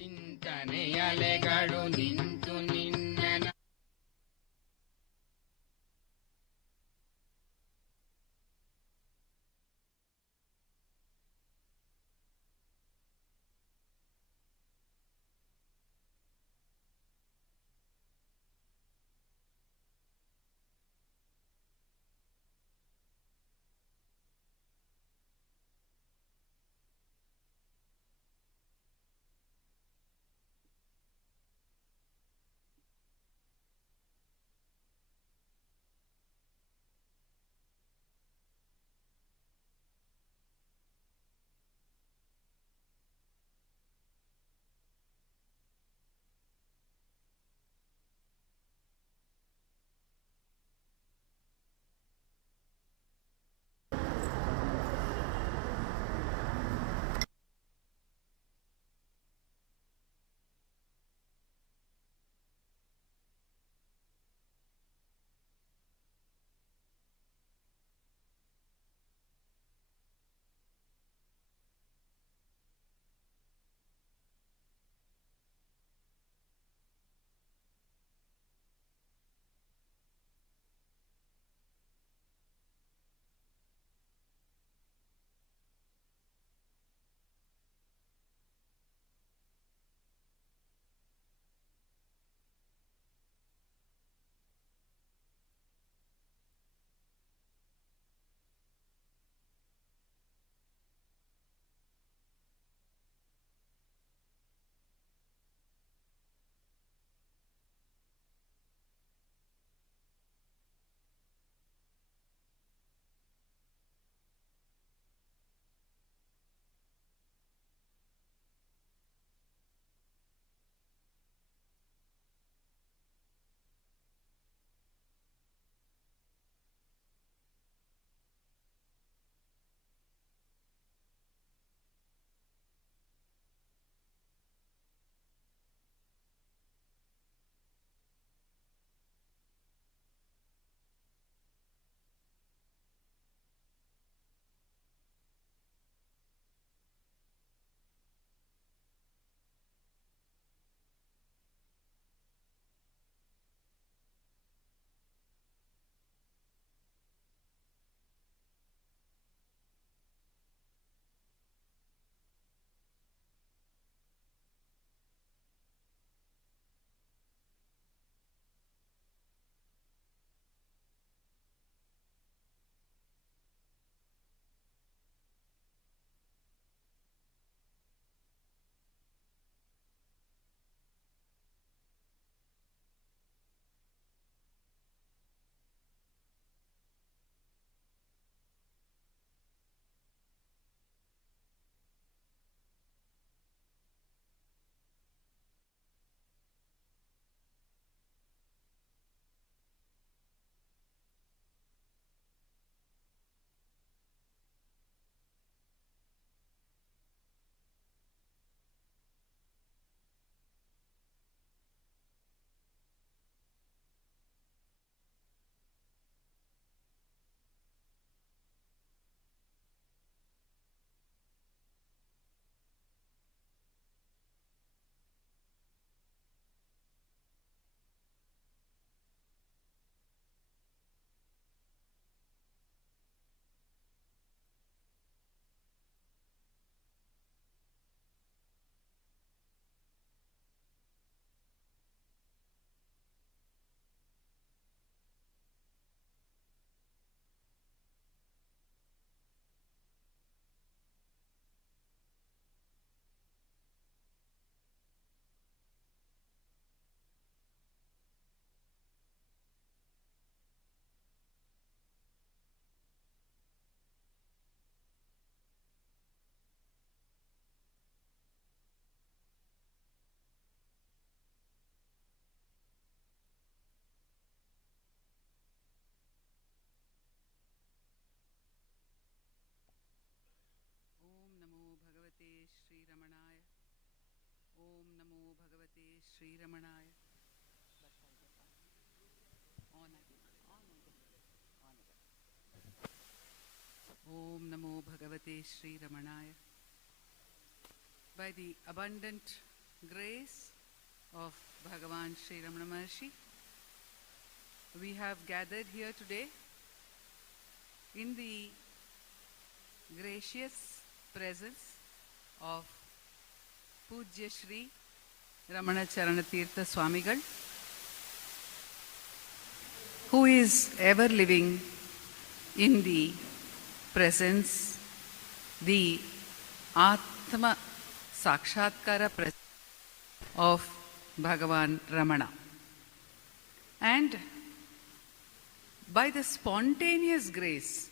ಚಿಂತನೆಯಲೆಗಳು ನಿಂತು ನಿನ್ನ Shri Ramanaya. Om Namo Bhagavate Shri Ramanaya. On again. Om Namo Bhagavate Shri Ramanaya. By the abundant grace of Bhagavan Sri Ramana Maharshi, we have gathered here today in the gracious presence of Pujyasri Ramanacharana Tirtha Swamigal, who is ever living in the presence, the Atma Sakshatkara presence of Bhagavan Ramana. And by the spontaneous grace,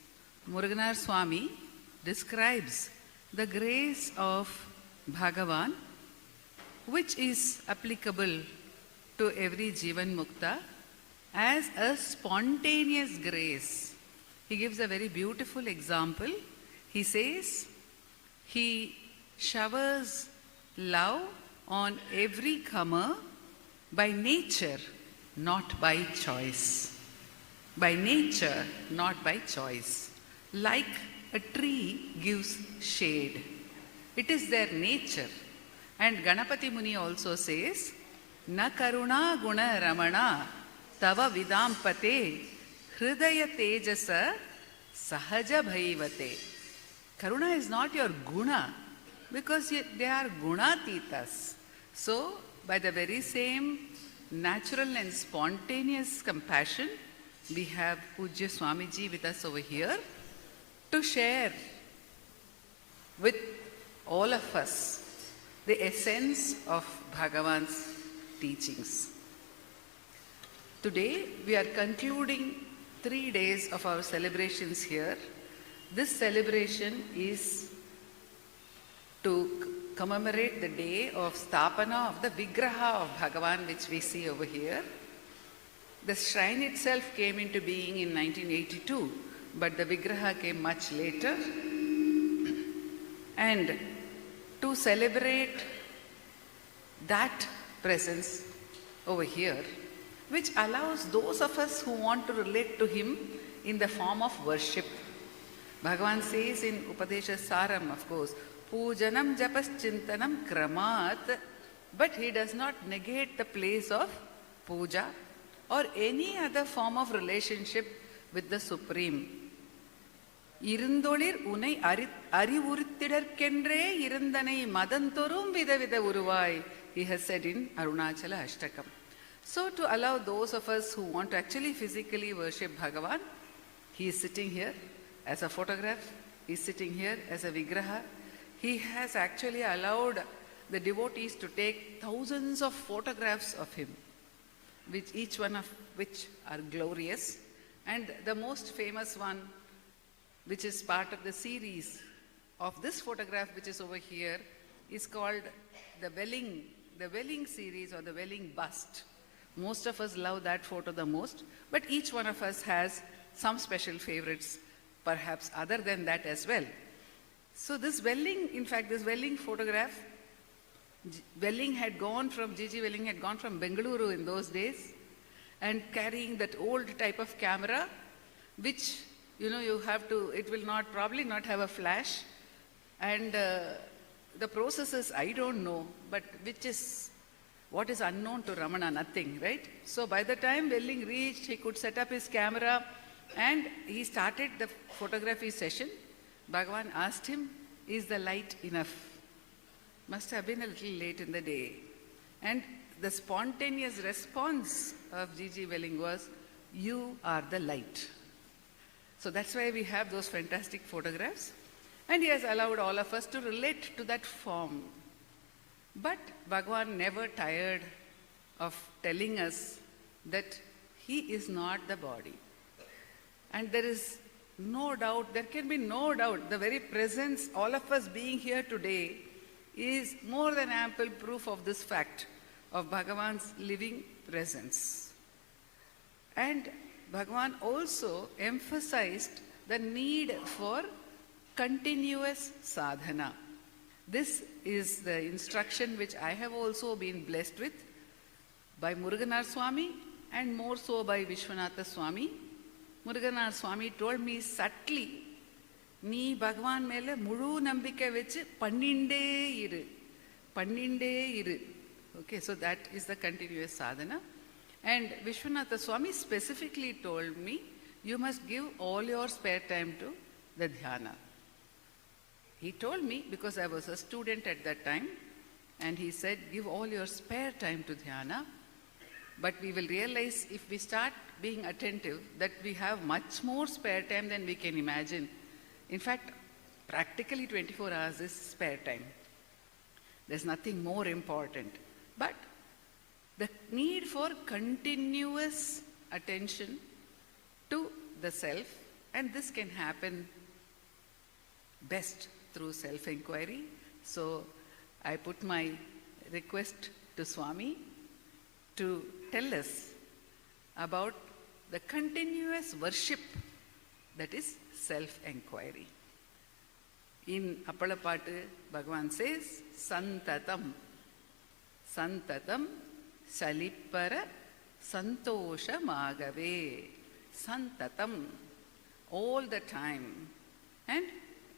Muruganar Swami describes the grace of Bhagavan, which is applicable to every Jivan Mukta, as a spontaneous grace. He gives a very beautiful example. He says, he showers love on every comer by nature, not by choice. By nature, not by choice. Like a tree gives shade. It is their nature. And Ganapati Muni also says, Na karuna guna ramana tava vidampate hridaya tejasa sahaja bhaivate. Karuna is not your guna, because they are gunatitas. So, by the very same natural and spontaneous compassion, we have Pujya Swamiji with us over here to share with all of us the essence of Bhagavan's teachings. Today, we are concluding 3 days of our celebrations here. This celebration is to commemorate the day of Sthapana of the Vigraha of Bhagavan, which we see over here. The shrine itself came into being in 1982, but the Vigraha came much later. And to celebrate that presence over here, which allows those of us who want to relate to him in the form of worship. Bhagavan says in Upadesha Saram, of course, Pujanam japas chintanam kramat, but he does not negate the place of puja or any other form of relationship with the Supreme. Irundolir unai arivurithidakendre irundanai madantorum vida vida uruvai, he has said in Arunachala Ashtakam. So to allow those of us who want to actually physically worship Bhagavan, he is sitting here as a photograph, he is sitting here as a Vigraha. He has actually allowed the devotees to take thousands of photographs of him, which each one of which are glorious. And the most famous one, which is part of the series of this photograph, which is over here, is called the Welling series, or the Welling bust. Most of us love that photo the most, but each one of us has some special favorites, perhaps other than that as well. So this Welling, in fact, this Welling photograph, Welling had gone from Bengaluru in those days, and carrying that old type of camera, which, you have to, it will probably not have a flash, and the processes I don't know, but what is unknown to Ramana? Nothing, right? So by the time Welling reached, he could set up his camera, and he started the photography session. Bhagavan asked him, is the light enough? Must have been a little late in the day. And the spontaneous response of G.G. Welling was, you are the light. So that's why we have those fantastic photographs. And he has allowed all of us to relate to that form. But Bhagavan never tired of telling us that he is not the body. And there is no doubt, there can be no doubt, the very presence, all of us being here today, is more than ample proof of this fact of Bhagavan's living presence. And Bhagavan also emphasized the need for continuous sadhana. This is the instruction which I have also been blessed with by Muruganar Swami and more so by Vishwanatha Swami. Muruganar Swami told me subtly, Nee Bhagavan mele mulu nambike vechu panninde iru. Okay, so that is the continuous sadhana. And Vishwanatha Swami specifically told me, you must give all your spare time to the dhyana. He told me, because I was a student at that time, and he said, give all your spare time to dhyana. But we will realize if we start being attentive that we have much more spare time than we can imagine. In fact, practically 24 hours is spare time. There's nothing more important. But the need for continuous attention to the self, and this can happen best through self-inquiry. So I put my request to Swami to tell us about the continuous worship that is self-inquiry. In Appalapattu, Bhagavan says, Santatam, Santatam, Salippara, Santosha Magave. Santatam, all the time. And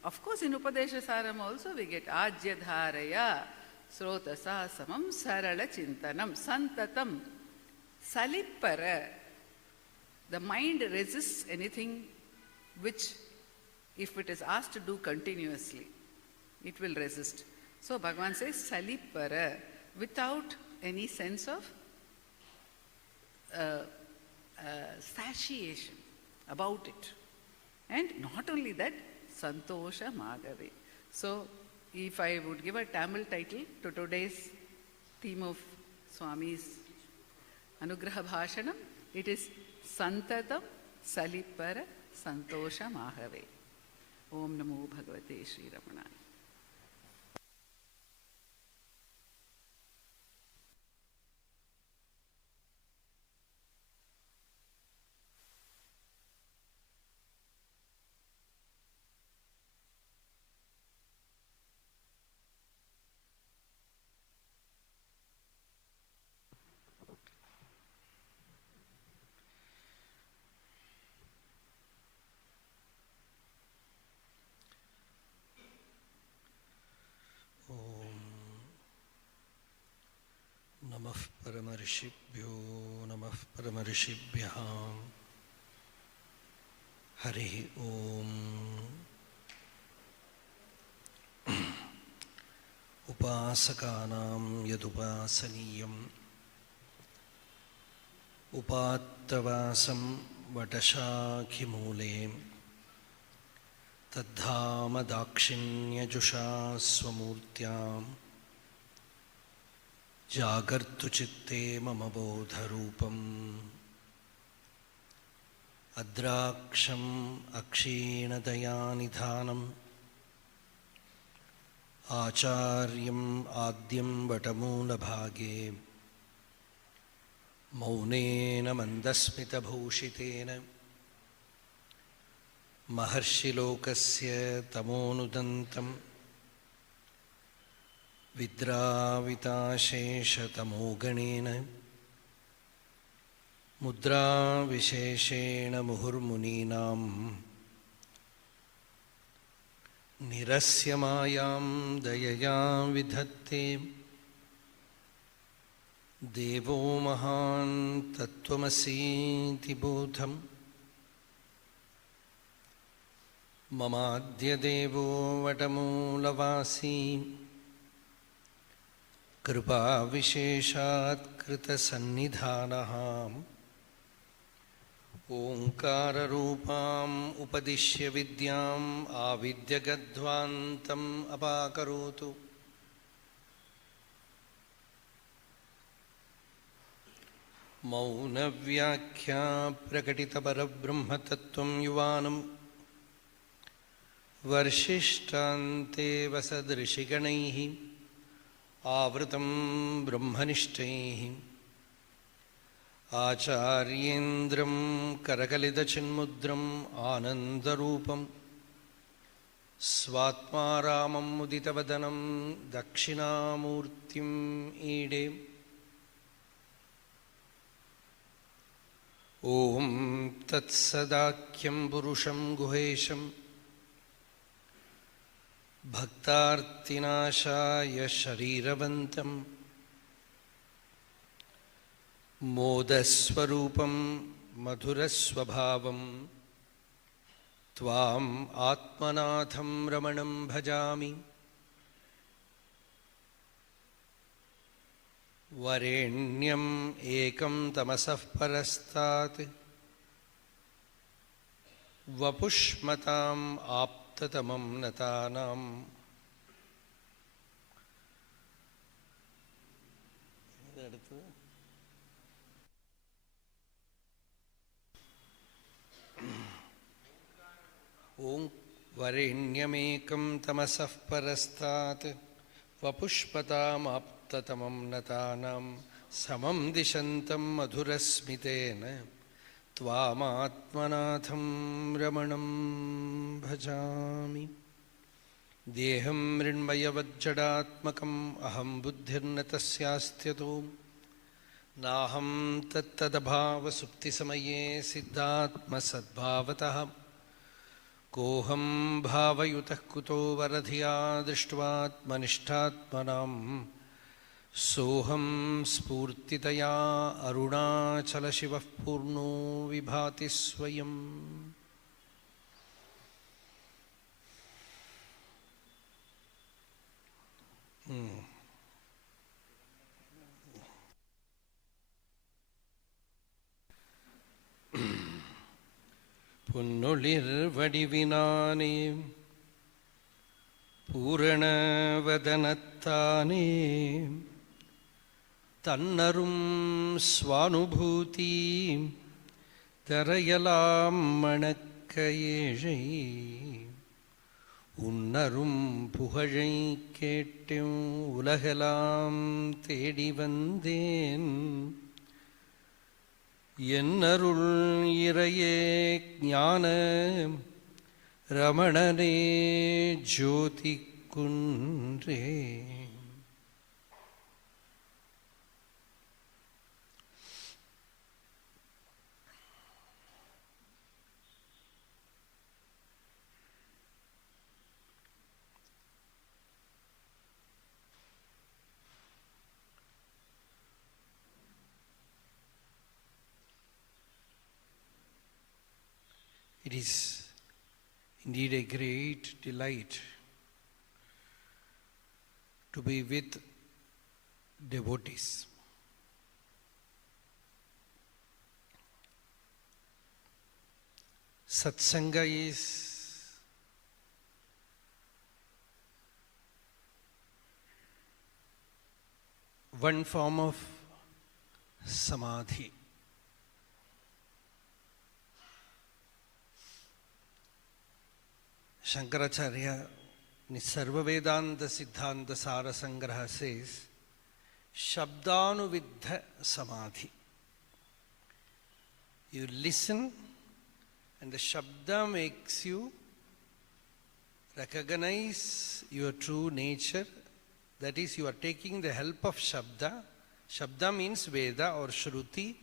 of course in Upadesha Saram also we get Ajya Dharaya, Srota Sasamam, Sarala Chintanam, Santatam, Salippara. The mind resists anything which, if it is asked to do continuously, it will resist. So Bhagavan says Salippara, without any sense of satiation about it. And not only that, Santosha Magave. So if I would give a Tamil title to today's theme of Swami's Anugraha Bhashana, it is Santatam Salippara Santosha Magave. Om Namo Bhagavate Sri Ramanaya. Namah Paramarishibhyo Namah Paramarishibhyam Hari Om. Upasakanam yadupasaniyam upattavasam vatashakimule tadhama dakshinyajusha swamurtyam Jagartu chitte mama bodharupam Adraksham akshinadayanidhanam Acharyam adyam vatamula bhage Maunena mandasmita bhushitena Maharshi lokasya tamonudantam Vidravitasheshatamoghanena Mudra Visheshena Muhurmuninam Nirasyamayam Dayayam Vidhatte Devo Mahan Tattvamasi Bodham Mamadya Devo Vatamulavasi Kripa Visheshat Krita Sannidhanaham Omkara Rupam Upadishya Vidyam Avidya Gadvantam Apakarotu Mauna Vyakhya Prakatita Parabrahma Tattvam Yuvanam Varshishthante Vasadrishiganaihi Avratam Brahmanishtaih Acharyendram Karakalida Chinmudram Anandarupam Svatmaramam Muditavadanam Dakshinamurtim Ide Om Tatsadakyam Purusham Guhesham Bhaktartinashaya Shariravantam मोदस्वरूपं मधुरस्वभावं त्वाम् आत्मनाथं रमणं भजामि। वरेण्यम् एकं तमसः परस्तात् वपुष्मताम् आप्ततमं नतानाम्। ओं वरेण्यमेकं तमसः परस्तात् वपुष्पताम् आप्ततमं नतानां समं दिशन्तं मधुरस्मितेन त्वामात्मनाथं रमणं भजामि। देहं मृण्मयवज्जडात्मकम् अहं बुद्धिर्न तस्यास्त्यतो नाहं तत्तदभावसुप्तिसमये सिद्धात्मसद्भावतः कोऽहं भावयुतः कुतो वरधिया दृष्ट्वात्मनिष्ठात्मनां सोऽहं स्फूर्तितया अरुणाचलशिवः पूर्णो विभाति स्वयम्। பொன்னொளிர்வடிவினானே பூரணவதனத்தானே தன்னரும் ஸ்வானுபூதி தரையலாம் மணக்க ஏழை உன்னரும் புகழை கேட்டும் உலகெல்லாம் தேடி வந்தேன் என்னருள் இறையே ஞான ரமணனே ஜோதி குன்றே. It is indeed a great delight to be with devotees. Satsanga is one form of samadhi. Shankaracharya in his Sarva Vedanta Siddhanta Sara Sangraha says, Shabdanuviddha Samadhi. You listen and the Shabda makes you recognize your true nature. That is, you are taking the help of Shabda. Shabda means Veda or Shruti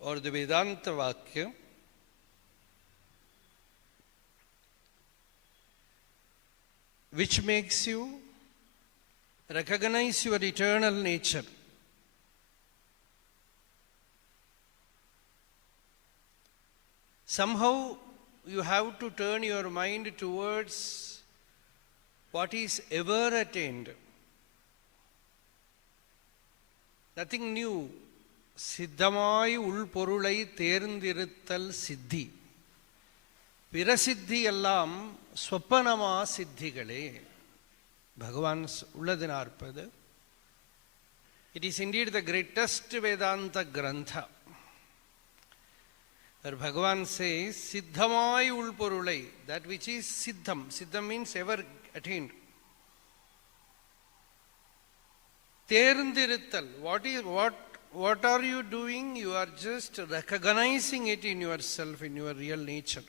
or the Vedanta Vakya. Which makes you recognize your eternal nature. Somehow you have to turn your mind towards what is ever attained. Nothing new. Siddhamai ulporulai terndiruttal siddhi. Pirasiddhi allam Swapanama siddhigale. Bhagavan's ulladinarpada. It is indeed the greatest Vedanta Grantha. Where Bhagavan says, Siddhamai ulporulai, that which is Siddham. Siddham means ever attained. Terndiruttal. What are you doing? You are just recognizing it in yourself, in your real nature.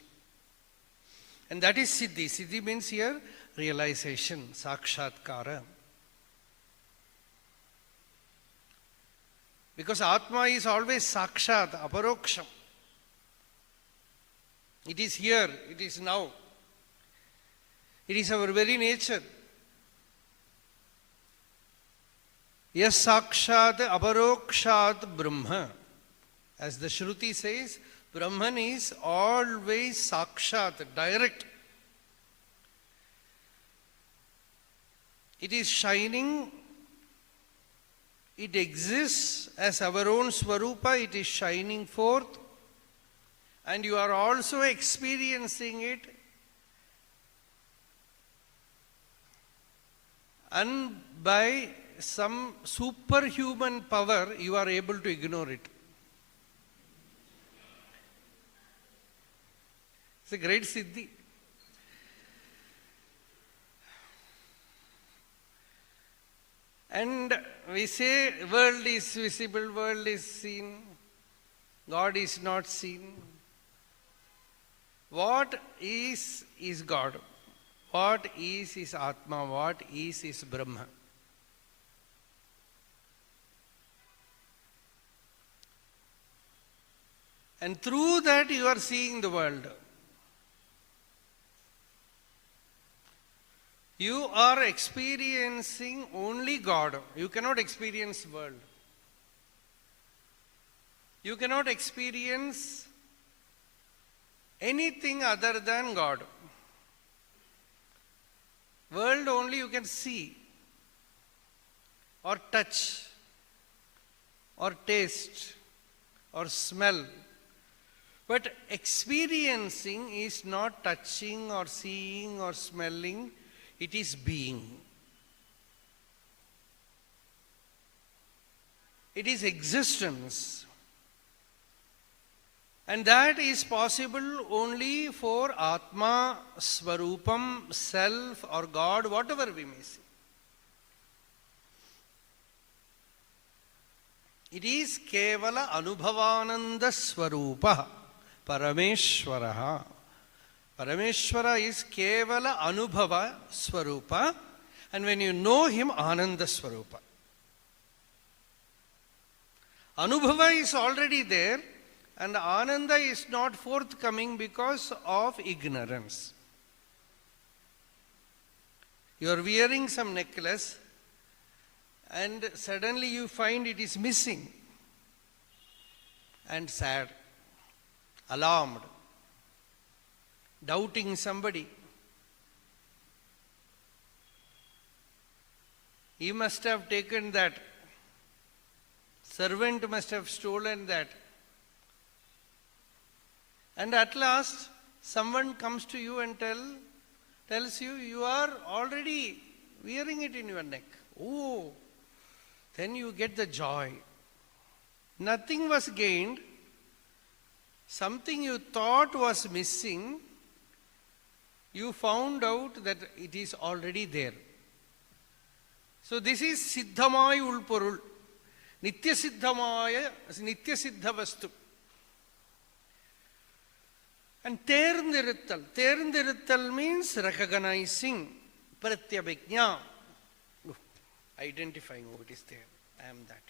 And that is Siddhi. Siddhi means here realization, Sakshatkara. Because Atma is always Sakshat, Aparoksham. It is here, it is now. It is our very nature. Yes sakshat aparokshat Brahma. As the Shruti says, Brahman is always sakshat, direct. It is shining, it exists as our own Swarupa, it is shining forth, and you are also experiencing it, and by some superhuman power you are able to ignore it. It's a great siddhi. And we say world is visible, world is seen, God is not seen. What is God? What is Atma? What is Brahma? And through that you are seeing the world. You are experiencing only God. You cannot experience world. You cannot experience anything other than God. World only you can see, or touch, or taste, or smell. But experiencing is not touching or seeing or smelling. It is being. It is existence. And that is possible only for Atma, Swarupam, Self or God, whatever we may see. It is Kevala Anubhavananda Swarupa, Parameshwaraha. Parameshwara is Kevala Anubhava Swarupa, and when you know him, Ananda Swarupa. Anubhava is already there, and Ananda is not forthcoming because of ignorance. You are wearing some necklace, and suddenly you find it is missing, and sad, alarmed, doubting somebody. He must have taken that. Servant must have stolen that. And at last, someone comes to you and tells you, you are already wearing it in your neck. Oh, then you get the joy. Nothing was gained. Something you thought was missing, you found out that it is already there. So this is Siddhamaya Ulporul. Nitya Siddhamaya, Nitya Siddha Vastu. And Terniruttal means recognizing, Pratyabhijna, identifying, oh, it is there, I am that.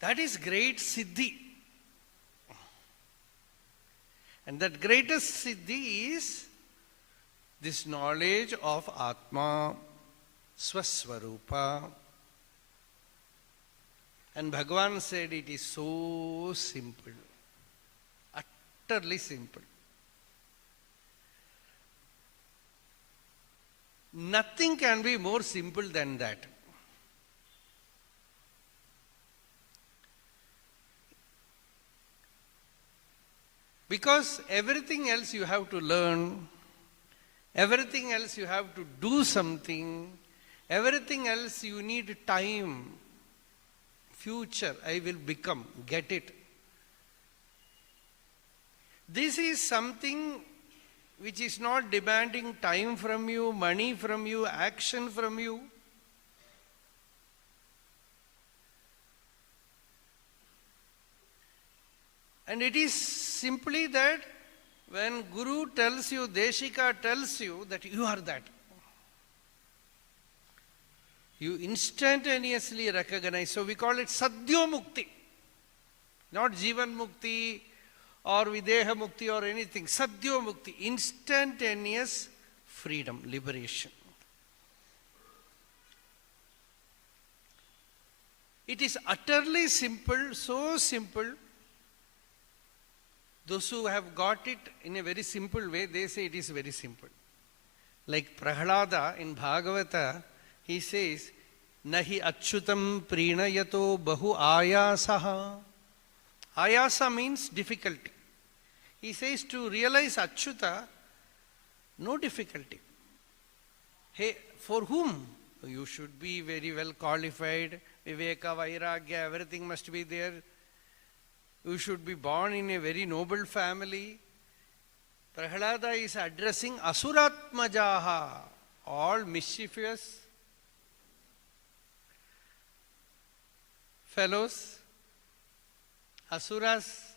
That is great Siddhi. And that greatest Siddhi is this knowledge of Atma, Swaswarupa. And Bhagavan said it is so simple, utterly simple. Nothing can be more simple than that. Because everything else you have to learn, everything else you have to do something, everything else you need time, future, I will become, get it. This is something which is not demanding time from you, money from you, action from you. And it is simply that when Guru tells you, Deshika tells you that you are that, you instantaneously recognize. So we call it Sadhyo Mukti, not Jivan Mukti or Videha Mukti or anything. Sadhyo Mukti, instantaneous freedom, liberation. It is utterly simple, so simple. Those who have got it in a very simple way, they say it is very simple. Like Prahlada in Bhagavata, he says, Nahi achyutam prinayato bahu ayasaha. Ayasa means difficulty. He says to realize Achyuta, no difficulty. Hey, for whom? You should be very well qualified. Viveka, Vairagya, everything must be there. You should be born in a very noble family. Prahlada is addressing Asuratmajaha, all mischievous fellows, Asuras.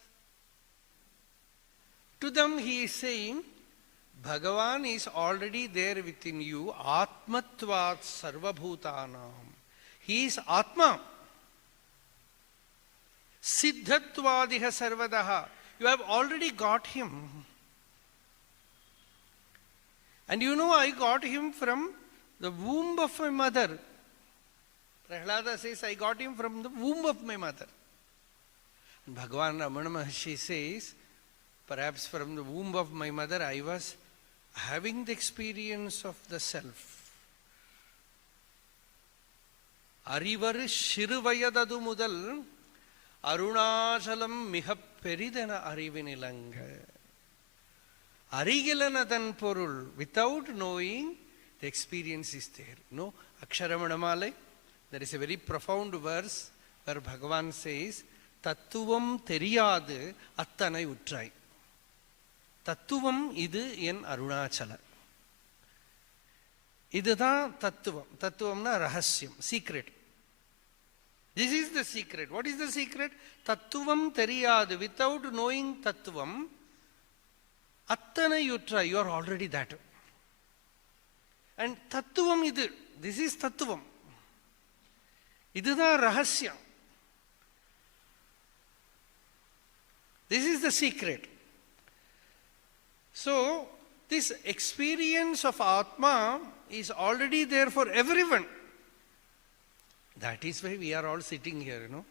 To them he is saying, Bhagavan is already there within you, Atmatvat Sarvabhutanam. He is Atma. Siddhatvadiha Sarvadaha. You have already got him. And you know, I got him from the womb of my mother. Prahlada says, I got him from the womb of my mother. And Bhagavan Ramana Maharshi says, perhaps from the womb of my mother, I was having the experience of the self. Arivar Shiruvayadadu Mudal Arunachalam Miha Peridana Arivinilanga. Arigilanathan Porul, without knowing, the experience is there. No, Aksharamanamale, there is a very profound verse where Bhagavan says, Tattuvam Teriyadu Attanai Uttrai. Tattuvam idu en Arunachala. Idudha Tattuvam. Tattuvamna Rahasyam, secret. This is the secret. What is the secret? Tattuvam Teriyadu. Without knowing Tattuvam, Attana you try, you are already that. And Tattvam idu, this is Tattvam. Idudha Rahasya. This is the secret. So, this experience of Atma is already there for everyone. That is why we are all sitting here, you know.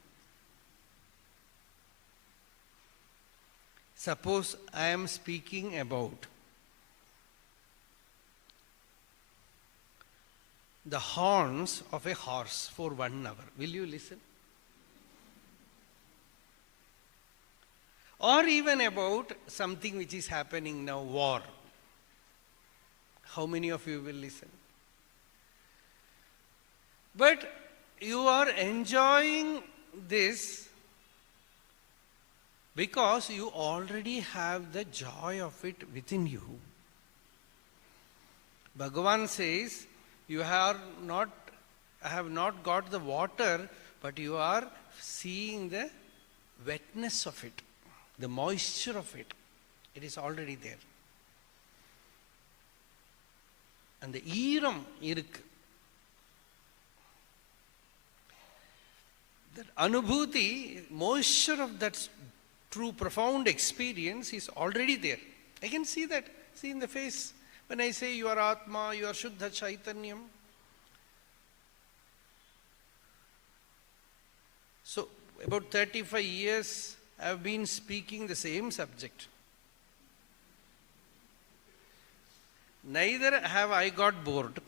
Suppose I am speaking about the horns of a horse for 1 hour. Will you listen? Or even about something which is happening now, war. How many of you will listen? But you are enjoying this because you already have the joy of it within you. Bhagavan says, you have not got the water, but you are seeing the wetness of it, the moisture of it. It is already there. And the ஈரம் இருக்கு. That anubhuti, moisture of that true profound experience is already there. I can see that. See in the face. When I say you are Atma, you are Shuddha Chaitanyam. So, about 35 years I have been speaking the same subject. Neither have I got bored.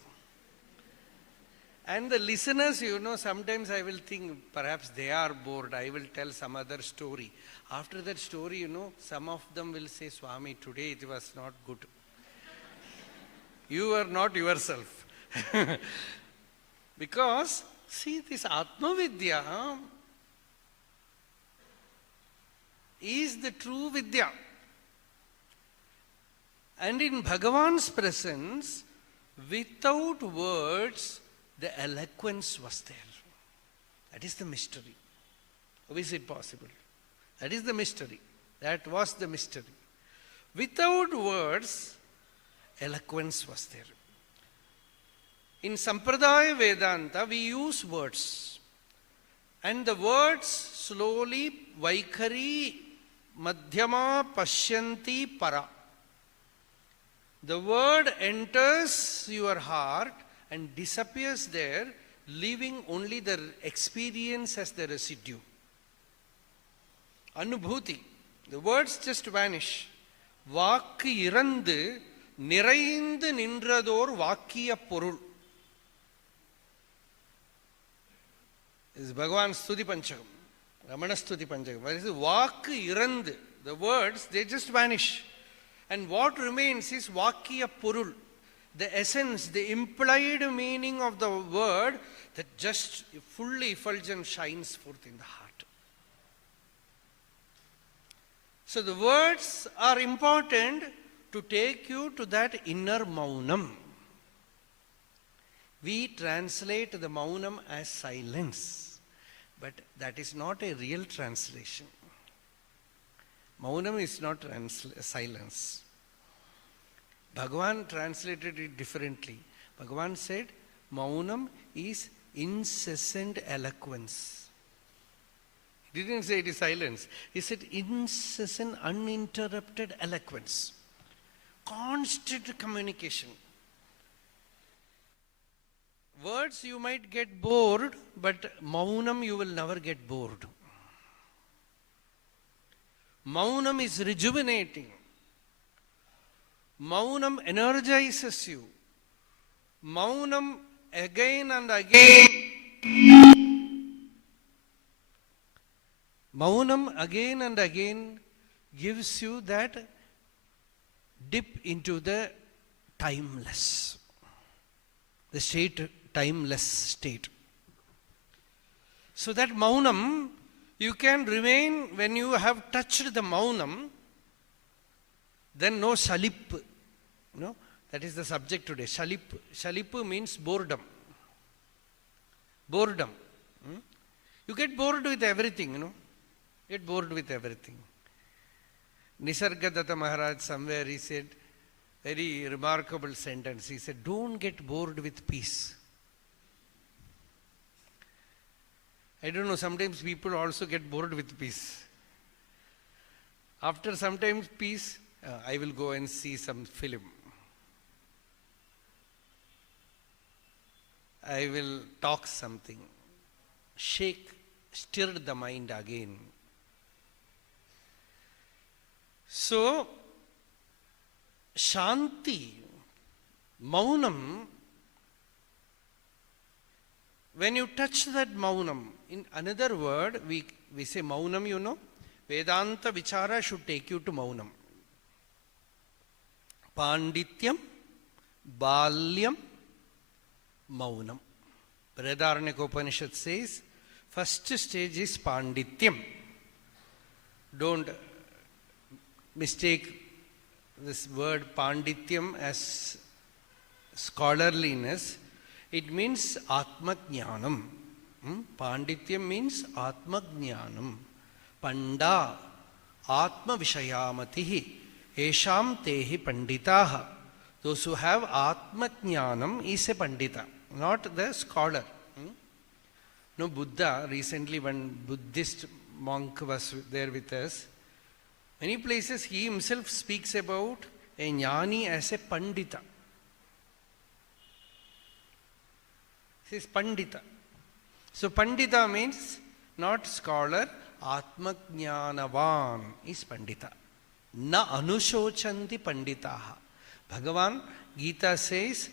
And the listeners, you know, sometimes I will think perhaps they are bored. I will tell some other story. After that story, you know, some of them will say, Swami, today it was not good. You are not yourself. Because, see, this Atma Vidya is the true Vidya. And in Bhagavan's presence, without words, the eloquence was there. That is the mystery. How is it possible? That is the mystery. That was the mystery. Without words, eloquence was there. In Sampradaya Vedanta, we use words. And the words slowly, Vaikari, Madhyama, Pashyanti, Para. The word enters your heart and disappears there leaving only the experience as the residue. Anubhuti. The words just vanish. Vaakku irandu niraindu nindrador vaakkiya porul. This is Bhagavan's Stuti Panchakam. Ramana Stuti Panchakam. What is it? Vaakku irandu. The words, they just vanish. And what remains is vaakkiya porul. The essence, the implied meaning of the word that just fully effulgent shines forth in the heart. So the words are important to take you to that inner maunam. We translate the maunam as silence, but that is not a real translation. Maunam is not silence. Bhagavan translated it differently. Bhagavan said, Maunam is incessant eloquence. He didn't say it is silence. He said incessant, uninterrupted eloquence. Constant communication. Words you might get bored, but Maunam you will never get bored. Maunam is rejuvenating. Maunam energizes you. Maunam again and again. Maunam again and again gives you that dip into the timeless. The state, timeless state. So that Maunam, you can remain when you have touched the Maunam, then no shalip. No, that is the subject today. Shalip. Shalip means boredom. Boredom. You get bored with everything, you know. Get bored with everything. Nisargadatta Maharaj somewhere he said, very remarkable sentence. He said, don't get bored with peace. I don't know, sometimes people also get bored with peace. After sometimes peace, I will go and see some film. I will talk something. Stir the mind again. So, Shanti, Maunam, when you touch that Maunam, in another word, we say Maunam, you know, Vedanta Vichara should take you to Maunam. Pandityam, Balyam, Maunam. Brihadaranyaka Upanishad says, first stage is Pandityam. Don't mistake this word Pandityam as scholarliness. It means Atmajnanam. Pandityam means Atmajnanam. Panda Atma Vishayamatihi Esham Tehi Panditaha. Those who have Atmajnanam is a Pandita, not the scholar. No, Buddha, recently one Buddhist monk was there with us. Many places he himself speaks about a jnani as a Pandita. He says Pandita. So Pandita means not scholar, Atmajnanavan is Pandita. Na anushochanti Panditaha. Bhagavan, Gita says,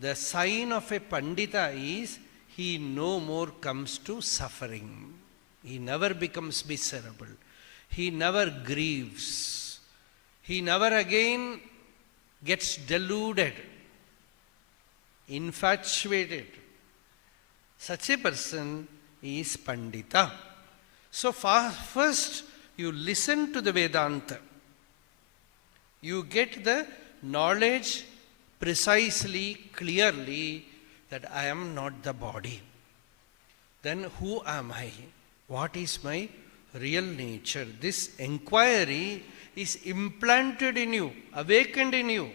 the sign of a Pandita is he no more comes to suffering. He never becomes miserable. He never grieves. He never again gets deluded, infatuated. Such a person is Pandita. So first you listen to the Vedanta. You get the knowledge precisely, clearly that I am not the body. Then who am I? What is my real nature? This enquiry is implanted in you, awakened in you.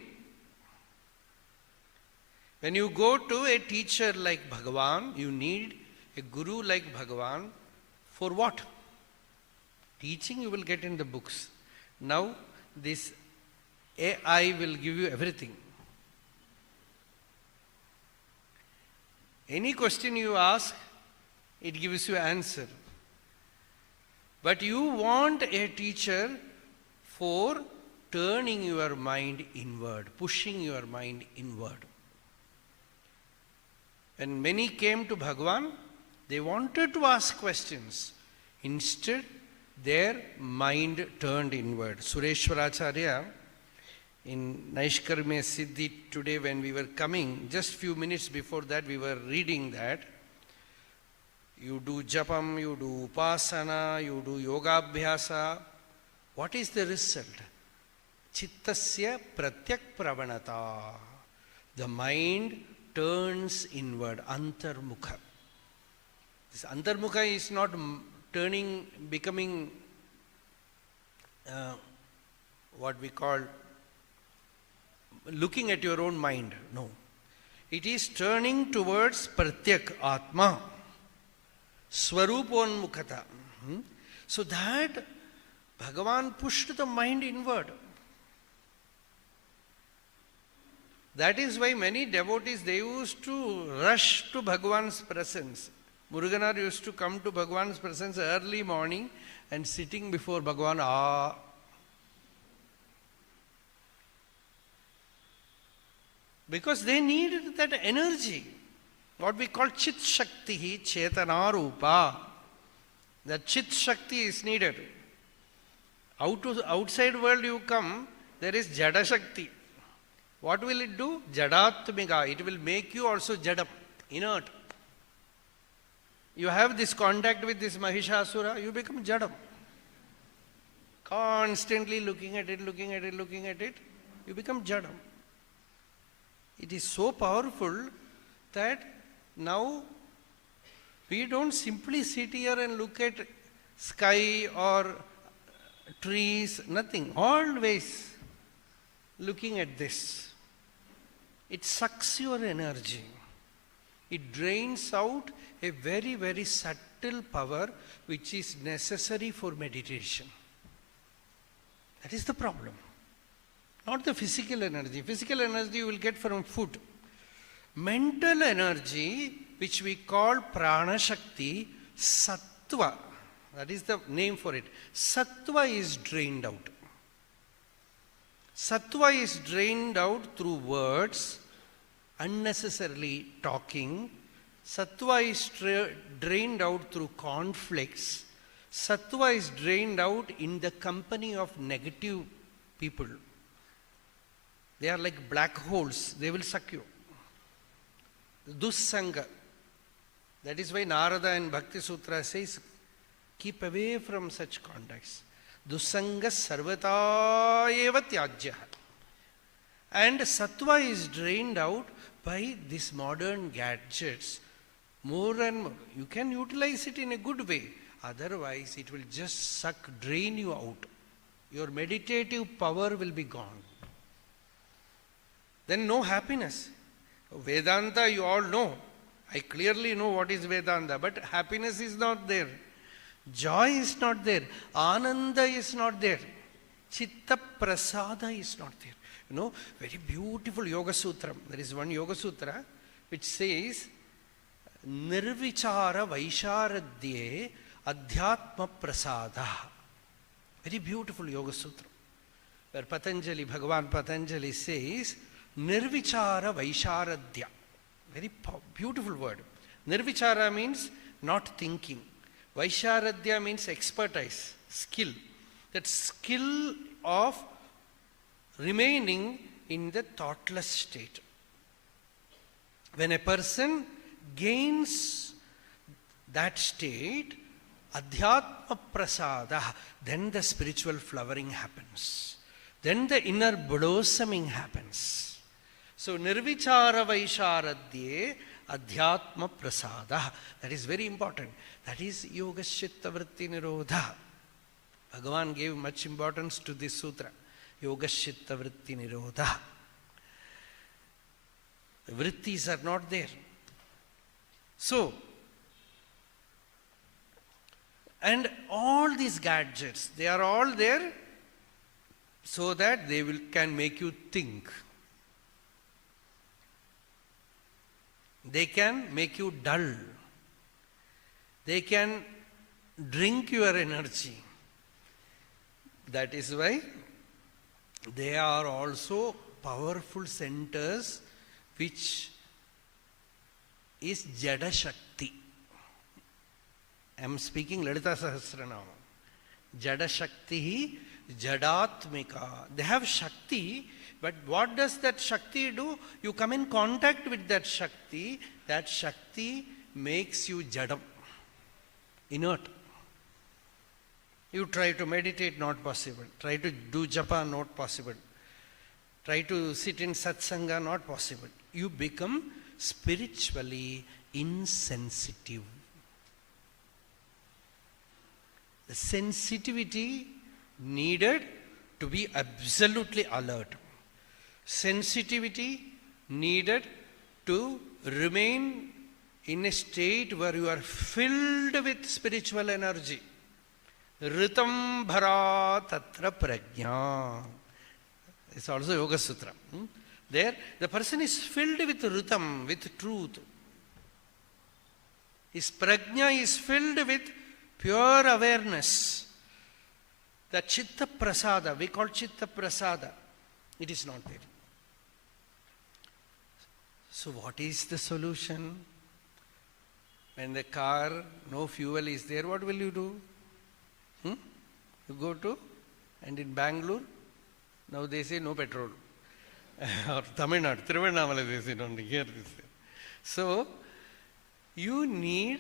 When you go to a teacher like Bhagavan, you need a guru like Bhagavan. For what? Teaching you will get in the books. Now this AI will give you everything. Any question you ask, it gives you answer. But you want a teacher for turning your mind inward, pushing your mind inward. When many came to Bhagavan, they wanted to ask questions. Instead, their mind turned inward. Sureshwaracharya, in Naishkarmya Siddhi today when we were coming, just few minutes before that we were reading that you do japam, you do upasana, you do yoga abhyasa. What is the result? Chittasya pratyak pravanata. The mind turns inward, antarmukha. This antarmukha is not turning, becoming what we call looking at your own mind. No. It is turning towards pratyak, atma, swaruponmukhata. So that Bhagavan pushed the mind inward. That is why many devotees, they used to rush to Bhagavan's presence. Muruganar used to come to Bhagavan's presence early morning and sitting before Bhagavan, because they needed that energy, what we call Chit Shakti, Chetana Rupa. That Chit Shakti is needed. Outside world you come, there is Jada Shakti. What will it do? Jadatmika. It will make you also Jadam, inert. You have this contact with this Mahishasura, you become Jadam. Constantly looking at it, you become Jadam. It is so powerful that now we don't simply sit here and look at sky or trees, nothing. Always looking at this. It sucks your energy. It drains out a very, very subtle power which is necessary for meditation. That is the problem. Not the physical energy. Physical energy you will get from food. Mental energy, which we call prana shakti, sattva, that is the name for it. Sattva is drained out. Sattva is drained out through words, unnecessarily talking. Sattva is drained out through conflicts. Sattva is drained out in the company of negative people. They are like black holes, they will suck you. Dussanga. That is why Narada in Bhakti Sutra says, keep away from such contacts. Dussanga sarvata eva tyajya. And sattva is drained out by these modern gadgets. More and more. You can utilize it in a good way. Otherwise, it will just suck, drain you out. Your meditative power will be gone. Then no happiness. Vedanta you all know. I clearly know what is Vedanta, but happiness is not there. Joy is not there. Ananda is not there. Chitta Prasada is not there. You know, very beautiful Yoga Sutra. There is one Yoga Sutra which says, Nirvichara Vaisharadhye Adhyatma Prasada. Very beautiful Yoga Sutra. Where Patanjali, Bhagavan Patanjali says, Nirvichara Vaisharadhya. Very beautiful word. Nirvichara means not thinking. Vaisharadhya means expertise, skill. That skill of remaining in the thoughtless state. When a person gains that state, Adhyatma Prasada, then the spiritual flowering happens. Then the inner blossoming happens. So, Nirvichara Vaisharadhye Adhyatma Prasada. That is very important. That is Yogaschitta Vritti Nirodha. Bhagavan gave much importance to this sutra. Yogaschitta Vritti Nirodha. The vrittis are not there. So, and all these gadgets, they are all there so that they can make you think. They can make you dull. They can drink your energy. That is why they are also powerful centers which is Jada Shakti. I am speaking Lalita Sahasranama. Jada Shakti, Jadatmika. They have Shakti, but what does that Shakti do? You come in contact with that Shakti makes you Jadam, inert. You try to meditate, not possible. Try to do japa, not possible. Try to sit in satsanga, not possible. You become spiritually insensitive. The sensitivity needed to be absolutely alert. Sensitivity needed to remain in a state where you are filled with spiritual energy. Ritam bhara tatra prajna. It's also Yoga Sutra. There, the person is filled with ritam, with truth. His prajna is filled with pure awareness. The chitta prasada, we call chitta prasada. It is not there. So what is the solution? When the car, no fuel is there, what will you do? You go to, and in Bengaluru, now they say no petrol. Or Tamil Nadu, Thiruvannamalai they say don't hear this. So, you need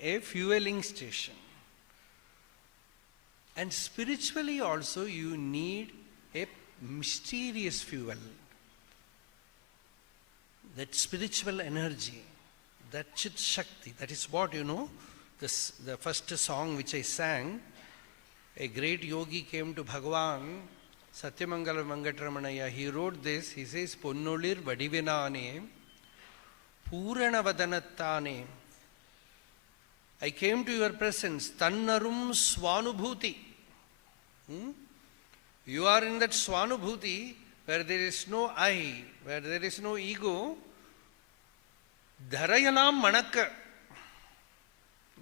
a fueling station. And spiritually also you need a mysterious fuel. That spiritual energy, that Chit Shakti, that is what, the first song which I sang, a great yogi came to Bhagawan, Satyamangala Venkataramanaya. He wrote this, he says, Ponnolir Vadivinane, Purana Vadanattane. I came to your presence, Tannarum Swanubhuti. You are in that Swanubhuti where there is no I, where there is no ego. Dharayanam Manaka.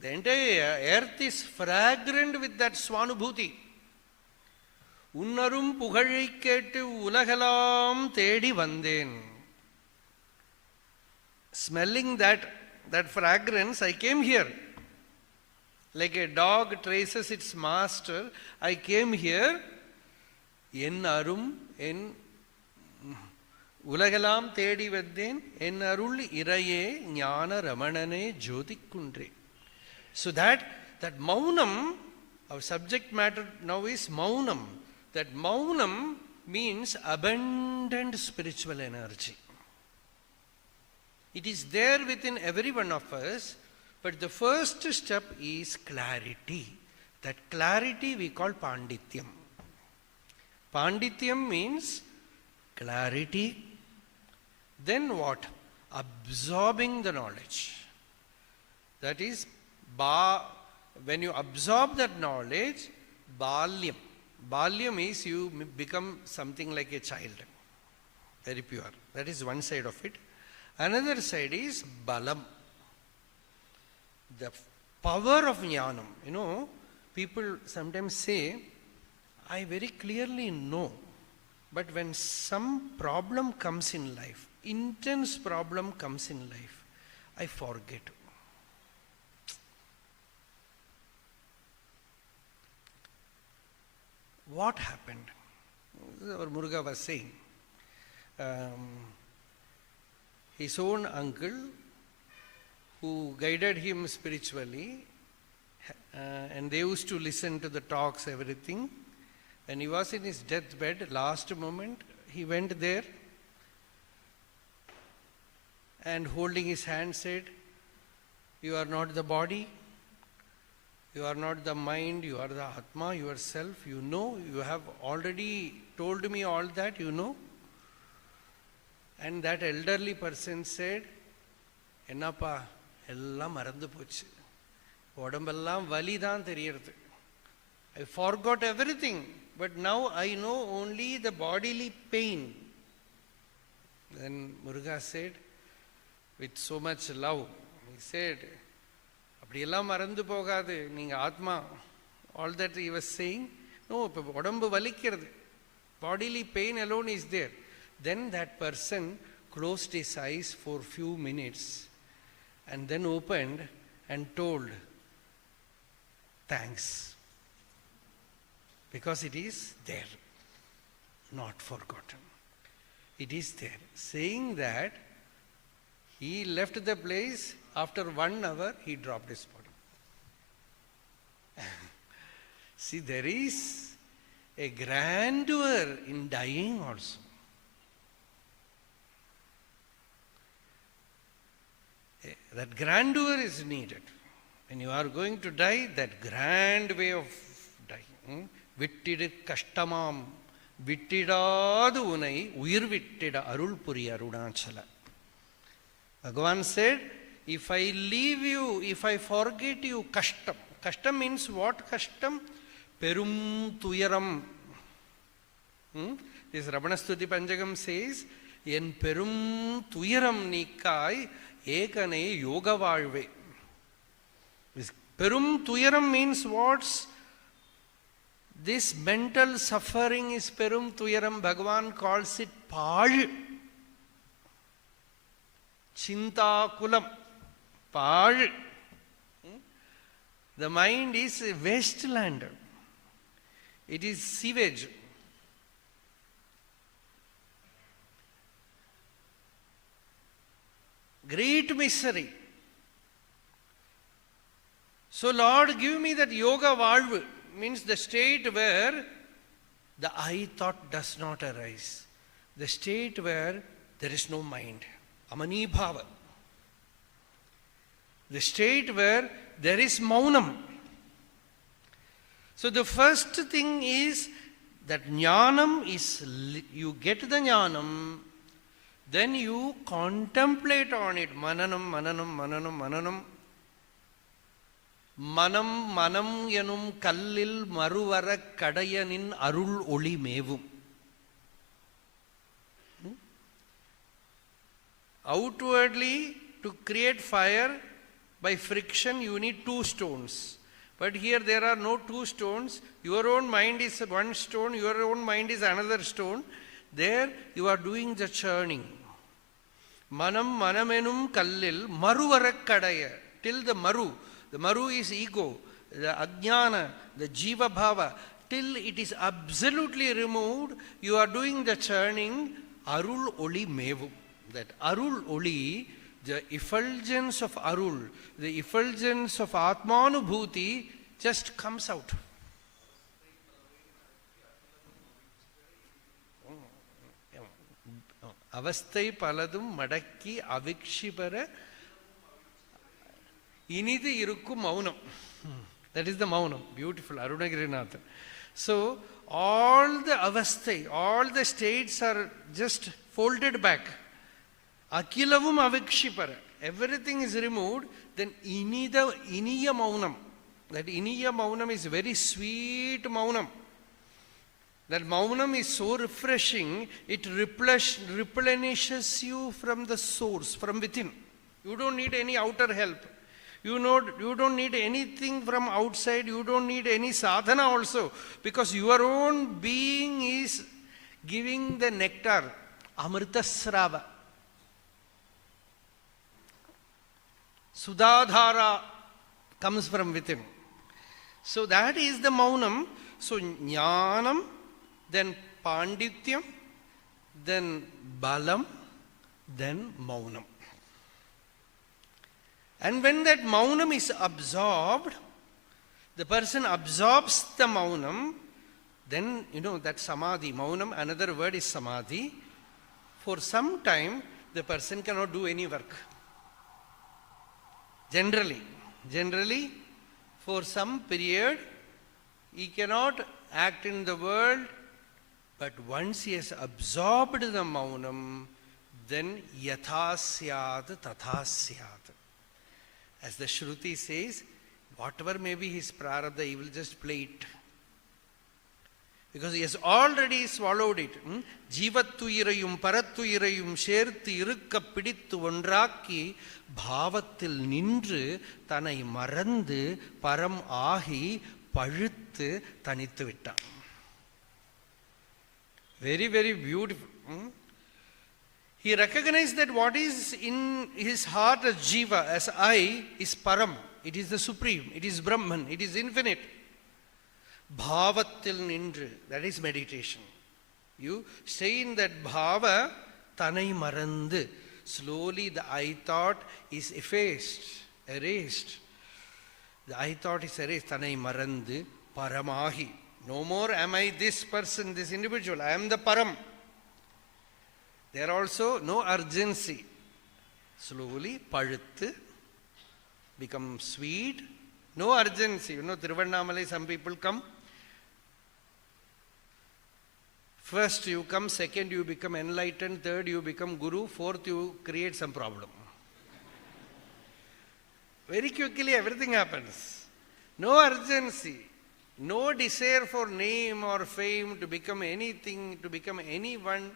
The entire earth is fragrant with that Swanubhuti. Unnarum Pugalikettu Ulagalam Tedi Vanden. Smelling that fragrance, I came here. Like a dog traces its master, I came here. En arum, en Ulagalam Tedi Vanden, en arul iraye jnana ramanane jyotikundre. So that maunam, our subject matter now is maunam. That maunam means abundant spiritual energy. It is there within every one of us, but the first step is clarity. That clarity we call Pandityam. Pandityam means clarity. Then what? Absorbing the knowledge. That is, when you absorb that knowledge, balyam. Balyam is you become something like a child. Very pure. That is one side of it. Another side is balam. The power of jnanam. People sometimes say, I very clearly know. But when some problem comes in life, intense problem comes in life, I forget. What happened? Our Muruga was saying, his own uncle, who guided him spiritually, and they used to listen to the talks, everything. When he was in his deathbed, last moment, he went there and holding his hand said, you are not the body, you are not the mind, you are the Atma, yourself, you have already told me all that, And that elderly person said, Ennappa, ellam marandu pochu. Odambellam vali dhaan theriyirudhu. I forgot everything, but now I know only the bodily pain. Then Muruga said, with so much love. He said, அப்படியெல்லாம் மறந்து போகாது நீங்க ஆத்மா. All that he was saying, no, இப்போ உடம்பு வலிக்கிறது, bodily pain alone is there. Then that person closed his eyes for few minutes and then opened and told, thanks, because it is there, not forgotten. It is there. Saying that, he left the place. After 1 hour, he dropped his body. See, there is a grandeur in dying also. That grandeur is needed. When you are going to die, that grand way of dying. Vittidu kashtamam, vittidadu unai, uyir vittida arul puri arunachala. Bhagavan said, if I leave you, if I forget you, kashtam. Kashtam means what kashtam? Perum tuyaram. This Ramanastuti Panjagam says, En perum tuyaram nikai ekane yoga valve. This perum tuyaram means what's this mental suffering is perum tuyaram. Bhagavan calls it pal. Chinta kulam. Pal. The mind is a wasteland. It is sewage. Great misery. So Lord, give me that yoga valve, means the state where the I thought does not arise. The state where there is no mind. Amani bhava. The state where there is maunam. So the first thing is that jnanam is, you get the jnanam, then you contemplate on it. Mananam, mananam, mananam, mananam. Manam, manam yanum kallil maruvara kadayanin arul oli mevum. Outwardly, to create fire, by friction you need 2 stones. But here there are no 2 stones. Your own mind is 1 stone, your own mind is another stone. There you are doing the churning. Manam manamenum kallil maruvarakadaya. Till the maru is ego, the ajnana, the jiva bhava. Till it is absolutely removed, you are doing the churning. Arul oli mevu. That arul oli, the effulgence of arul, the effulgence of atmanubhuti just comes out. Avasthai paladum madakki avikshipara inidu irukku maunam. That is the maunam. Beautiful. Arunagirinath. So all the avasthai, all the states are just folded back. Akilavum avikshipara. Everything is removed. Then iniya maunam. That iniya maunam is very sweet maunam. That maunam is so refreshing, it replenishes you from the source, from within. You don't need any outer help. You don't need anything from outside. You don't need any sadhana also. Because your own being is giving the nectar, amritasrava. Sudadhara comes from within. So that is the maunam. So jnanam, then pandityam, then balam, then maunam. And when that maunam is absorbed, the person absorbs the maunam, then that samadhi, maunam, another word is samadhi. For some time, the person cannot do any work. Generally, for some period, he cannot act in the world, but once he has absorbed the maunam, then yatha syat tatha syat. As the Shruti says, whatever may be his prarabdha, he will just play it. Because he has already swallowed it. Jivattuirayum parattuyirayum sherthu irukka pidittu ondraakki bhavathil nindru thanai marandu param aagi pazhuttu thanittu vittan. Very, very beautiful. He recognized that what is in his heart as Jiva, as I, is Param. It is the Supreme. It is Brahman. It is infinite. Bhavathil nindru. That is meditation. You stay in that bhava, tanai marandu. Slowly the I thought is effaced, erased. The I thought is erased. Tanai marandu, paramahi. No more am I this person, this individual. I am the Param. There also no urgency. Slowly, pazhuttu, become sweet. No urgency. You know, Tiruvannamalai, some people come. First you come, second you become enlightened, third you become Guru, fourth you create some problem. Very quickly everything happens. No urgency. No desire for name or fame to become anything, to become anyone.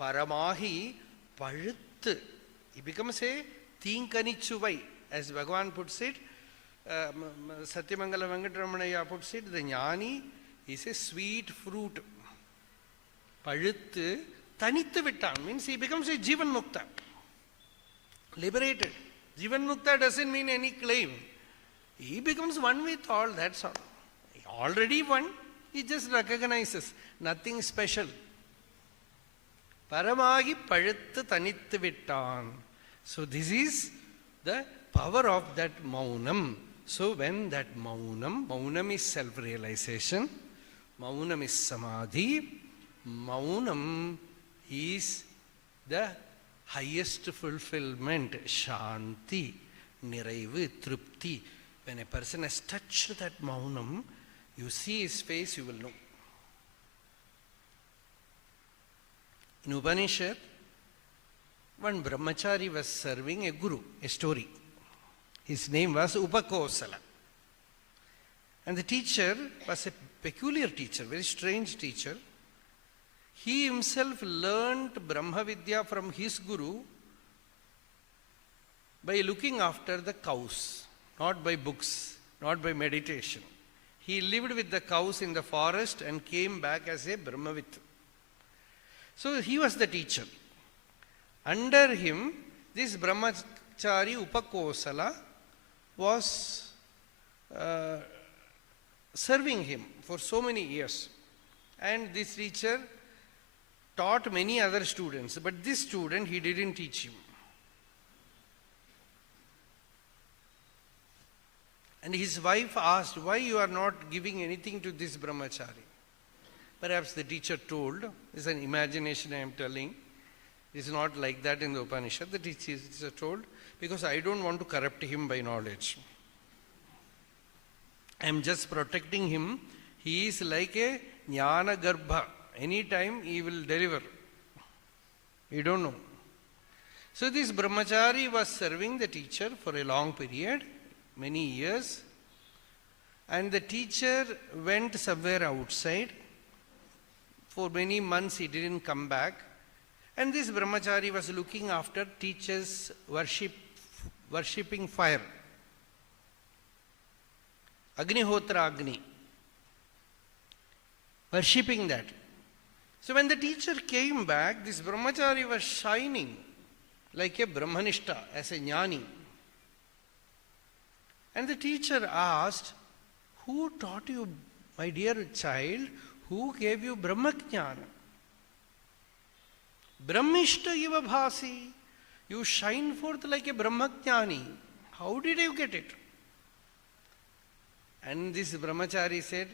Paramahi pazhuttu. He becomes a thinkanichuvai. As Bhagavan puts it, Satyamangala Venkataramanaya puts it, the jnani is a sweet fruit. Pazhuttu thanittu vittan means he becomes a Jivan Mukta. Liberated. Jivan Mukta doesn't mean any claim. He becomes one with all, that's all. Already one, he just recognizes nothing special. Paramagi pazhuttu thanittu vittan. So this is the power of that maunam. So when that maunam is self-realization, maunam is samadhi, maunam is the highest fulfillment, shanti, niraivu, trupti. When a person has touched that maunam, you see his face, you will know. In Upanishad, one brahmachari was serving a guru, a story. His name was Upakosala. And the teacher was a peculiar teacher, very strange teacher. He himself learned Brahma Vidya from his guru by looking after the cows, not by books, not by meditation. He lived with the cows in the forest and came back as a Brahmavit. So he was the teacher. Under him, this brahmachari Upakosala was serving him for so many years. And this teacher taught many other students, but this student, he didn't teach him. And his wife asked, why you are not giving anything to this brahmachari? Perhaps the teacher told, this is an imagination I am telling, it's not like that in the Upanishad. The teacher told, because I don't want to corrupt him by knowledge. I am just protecting him. He is like a jnana garbha. Anytime he will deliver. You don't know. So this brahmachari was serving the teacher for a long period, many years. And the teacher went somewhere outside. For many months he didn't come back. And this brahmachari was looking after teacher's worshipping fire. Agnihotra Agni. Worshipping that. So when the teacher came back, this brahmachari was shining like a brahmanishta, as a jnani. And the teacher asked, who taught you, my dear child, who gave you brahmajnana? Brahmishta iva bhasi. You shine forth like a brahmajnani. How did you get it? And this brahmachari said,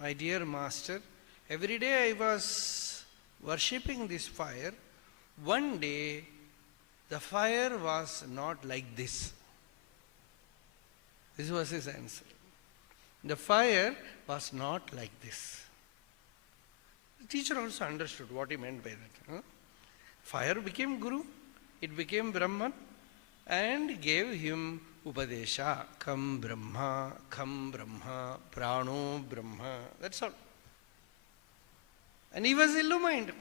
my dear master, every day I was worshipping this fire. One day, the fire was not like this. This was his answer. The fire was not like this. The teacher also understood what he meant by that. Huh? Fire became Guru, it became Brahman, and gave him Upadesha. Kam Brahma, Prano Brahma. That's all. And he was illumined.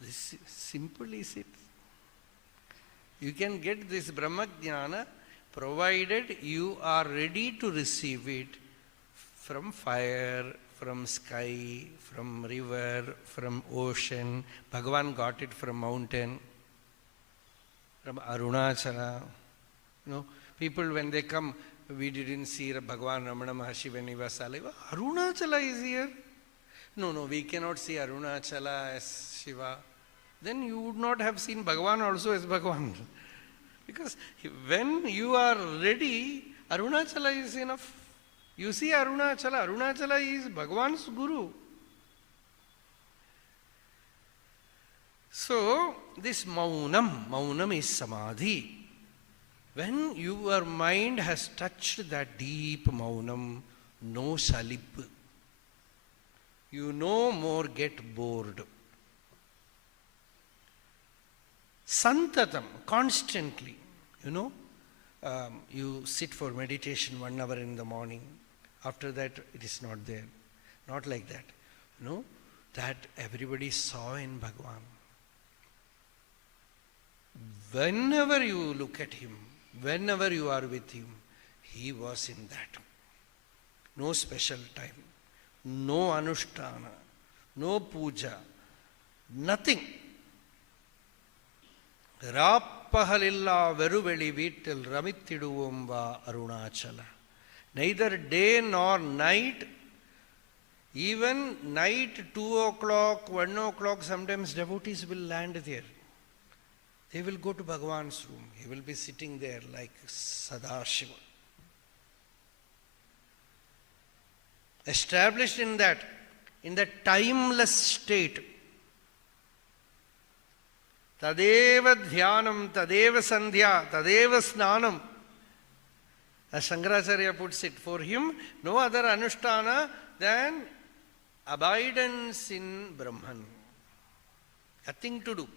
This simple is it. You can get this Brahma Jnana provided you are ready to receive it from fire, from sky, from river, from ocean. Bhagavan got it from mountain, from Arunachala. People when they come, we didn't see Bhagavan Ramana Maharshi when he was alive. Arunachala is here. No, we cannot see Arunachala as Shiva. Then you would not have seen Bhagavan also as Bhagavan. Because when you are ready, Arunachala is enough. You see Arunachala. Arunachala is Bhagavan's Guru. So, this Maunam is Samadhi. When your mind has touched that deep Maunam, no salip. You no more get bored. Santatam, constantly, you sit for meditation 1 hour in the morning. After that, it is not there. Not like that. That everybody saw in Bhagavan. Whenever you look at him, whenever you are with him, he was in that. No special time, no anushtana, no puja, nothing. Rappahalilla veruveli vittil ramittiduvom va Arunachala. Neither day nor night, even night 2 o'clock, 1 o'clock, sometimes devotees will land there. They will go to Bhagavan's room. He will be sitting there like Sadashiva. Established in that timeless state. Tadeva dhyanam, tadeva sandhya, tadeva snanam. As Shankaracharya puts it, for him, no other anushtana than abidance in Brahman. Nothing to do.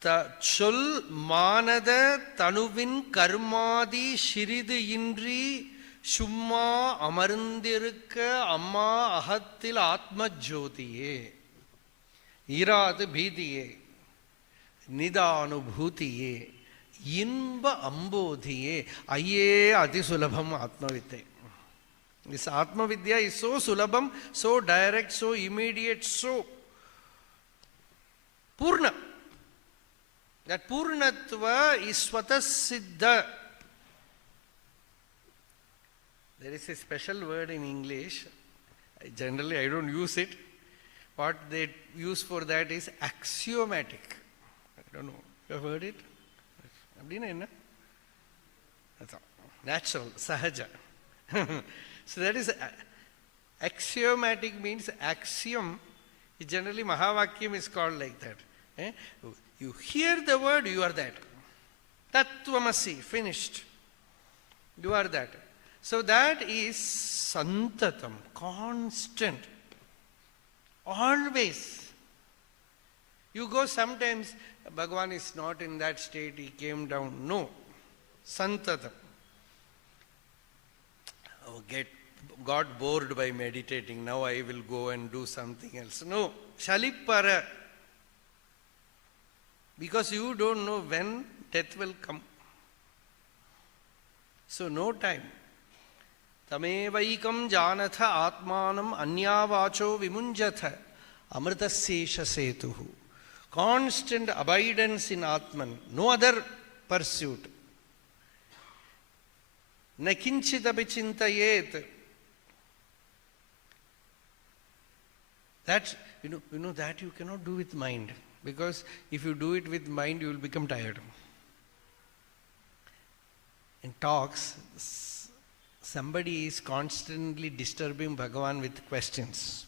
Chol manada tanuvin karmadi shiridu indri Shumma amarndirukka amma ahattil atma jyotiye irad bhitiye nidanubhutiye inba ambodhiye aye atisulabham atmavitte. This atmavidya is so sulabham, so direct, so immediate, so purna. That purnatva is swatasiddha. There is a special word in English. Generally, I don't use it. What they use for that is axiomatic. I don't know. You have heard it? Natural, sahaja. So that is axiomatic means axiom. Generally, Mahavakyam is called like that. You hear the word, you are that. Tattvamasi, finished. You are that. So that is santatam, constant. Always. You go sometimes, Bhagavan is not in that state, he came down. No. Santatam. Got bored by meditating, now I will go and do something else. No. Shalipara. Because you don't know when death will come. So no time. Tamevaikam janatha atmanam anyavacho vimunjatha amritasesha setuhu. Constant abidance in Atman, no other pursuit. Nakinchitapi chintayet. That, you know that you cannot do with mind. Because if you do it with mind, you will become tired. In talks, somebody is constantly disturbing Bhagavan with questions.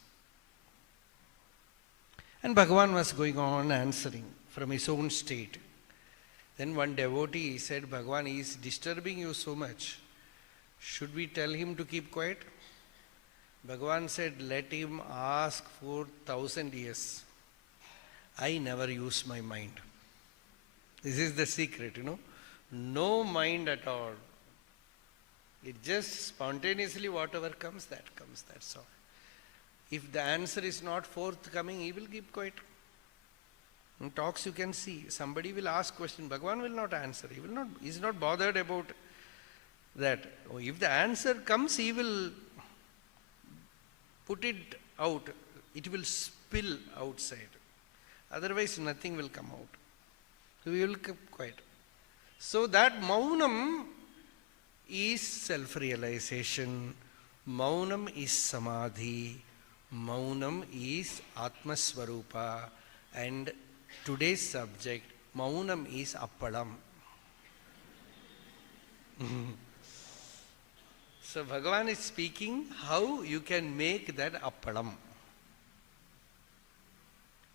And Bhagavan was going on answering from his own state. Then one devotee said, Bhagavan is disturbing you so much. Should we tell him to keep quiet? Bhagavan said, let him ask for 1,000 years. I never use my mind. This is the secret, No mind at all. It just spontaneously, whatever comes, that's all. If the answer is not forthcoming, he will keep quiet. In talks you can see, somebody will ask question, Bhagavan will not answer. He is not bothered about that. If the answer comes, he will put it out. It will spill outside. Otherwise, nothing will come out. So we will keep quiet. So that maunam is self-realization. Maunam is samadhi. Maunam is Atmaswarupa. And today's subject, maunam is appalam. So Bhagavan is speaking how you can make that appalam.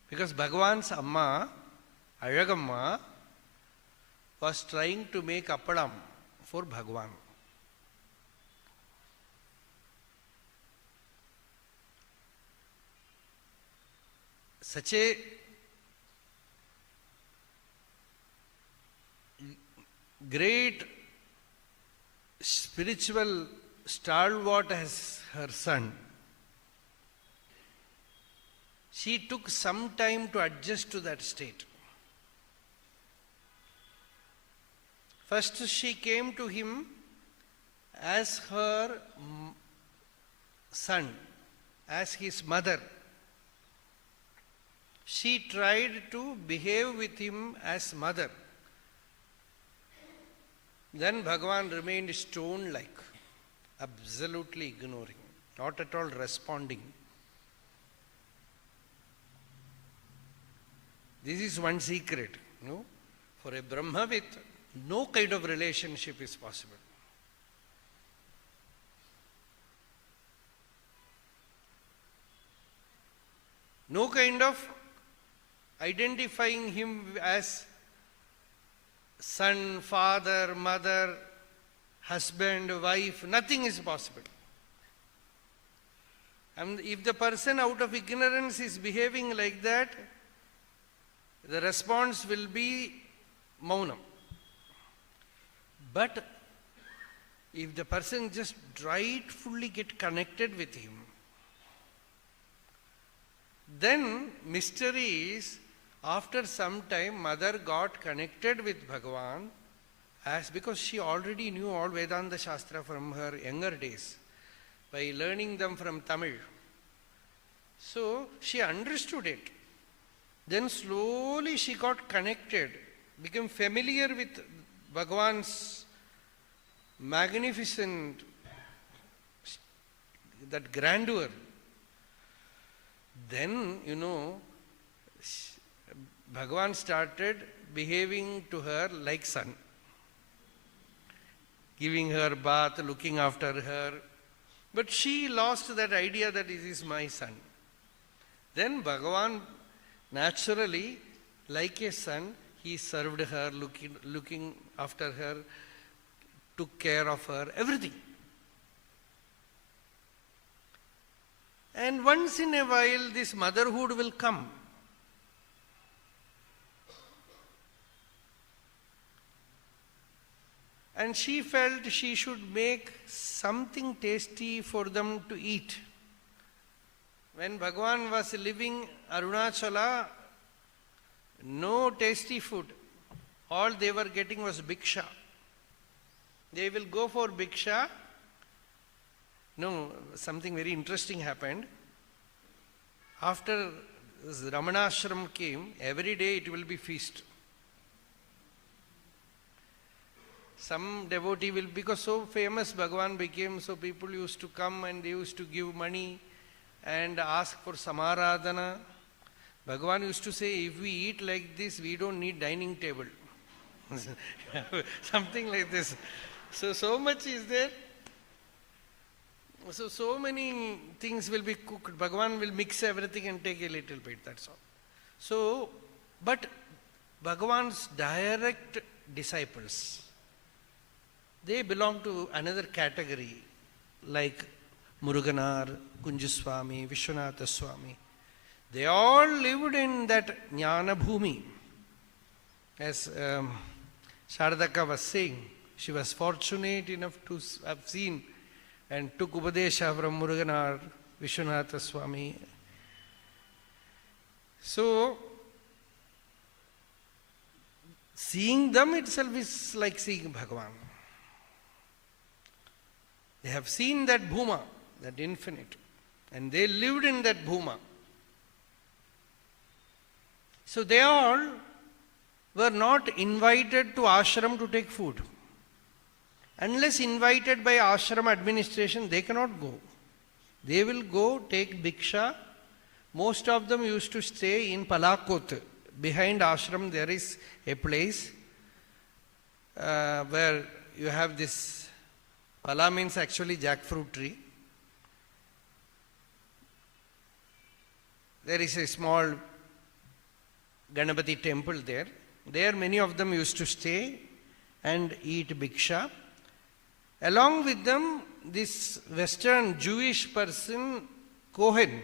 Because Bhagavan's Amma, Ayagamma, was trying to make appalam for Bhagavan. Such a great spiritual stalwart as her son, she took some time to adjust to that state. First she came to him as her son, as his mother. She tried to behave with him as mother. Then Bhagavan remained stone-like, absolutely ignoring, not at all responding. This is one secret. No? For a Brahmavit, no kind of relationship is possible. No kind of identifying him as son, father, mother, husband, wife, nothing is possible. And if the person out of ignorance is behaving like that, the response will be maunam. But if the person just rightfully get connected with him, then mystery is, after some time, mother got connected with Bhagavan, as because she already knew all Vedanta Shastra from her younger days, by learning them from Tamil. So she understood it. Then slowly she got connected, became familiar with Bhagavan's magnificent, that grandeur. Then, Bhagavan started behaving to her like son, giving her bath, looking after her. But she lost that idea that this is my son. Then Bhagavan, naturally, like a son, he served her, looking after her, took care of her, everything. And once in a while, this motherhood will come. And she felt she should make something tasty for them to eat. When Bhagavan was living Arunachala, no tasty food. All they were getting was bhiksha. They will go for bhiksha. No, something very interesting happened. After Ramanashram came, every day it will be feast. Some devotee will, because so famous Bhagavan became, so people used to come and they used to give money and ask for samaradhana. Bhagavan used to say, if we eat like this, we don't need dining table. Something like this. So much is there. So many things will be cooked. Bhagavan will mix everything and take a little bit, that's all. So, but Bhagavan's direct disciples, they belong to another category, like Muruganar, Kunjaswami, Vishwanatha Swami. They all lived in that Jnana Bhumi. As Sharadaka was saying, She was fortunate enough to have seen and took Upadesha from Muruganar, Vishwanatha Swami. So, seeing them itself is like seeing Bhagavan. They have seen that Bhuma, that infinite, and they lived in that Bhuma. So they all were not invited to ashram to take food. Unless invited by ashram administration, they cannot go. They will go take bhiksha. Most of them used to stay in Palakot. Behind ashram there is a place where you have this, Pala means actually jackfruit tree. There is a small Ganapati temple there. There many of them used to stay and eat bhiksha. Along with them, this Western Jewish person, Cohen,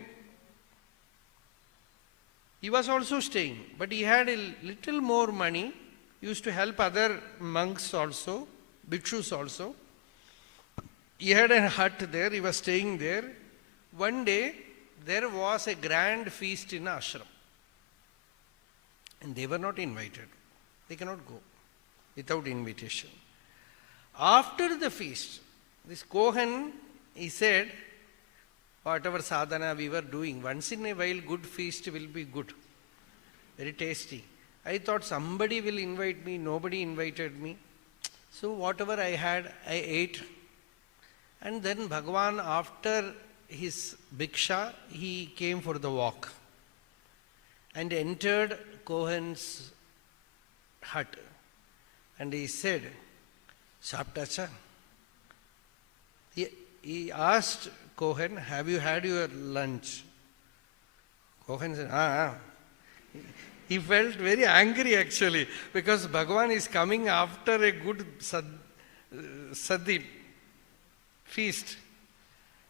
he was also staying, but he had a little more money, used to help other monks also, bhikshus also. He had a hut there, he was staying there. One day, there was a grand feast in ashram. And they were not invited. They cannot go without invitation. After the feast, this Kohen, he said, whatever sadhana we were doing, once in a while good feast will be good. Very tasty. I thought somebody will invite me, nobody invited me. So whatever I had, I ate. And then Bhagavan, after his bhiksha, he came for the walk and entered Kohen's hut. And he said, Saptacha. He asked Kohen, have you had your lunch? Kohen said, He felt very angry actually, because Bhagavan is coming after a good sadhi feast.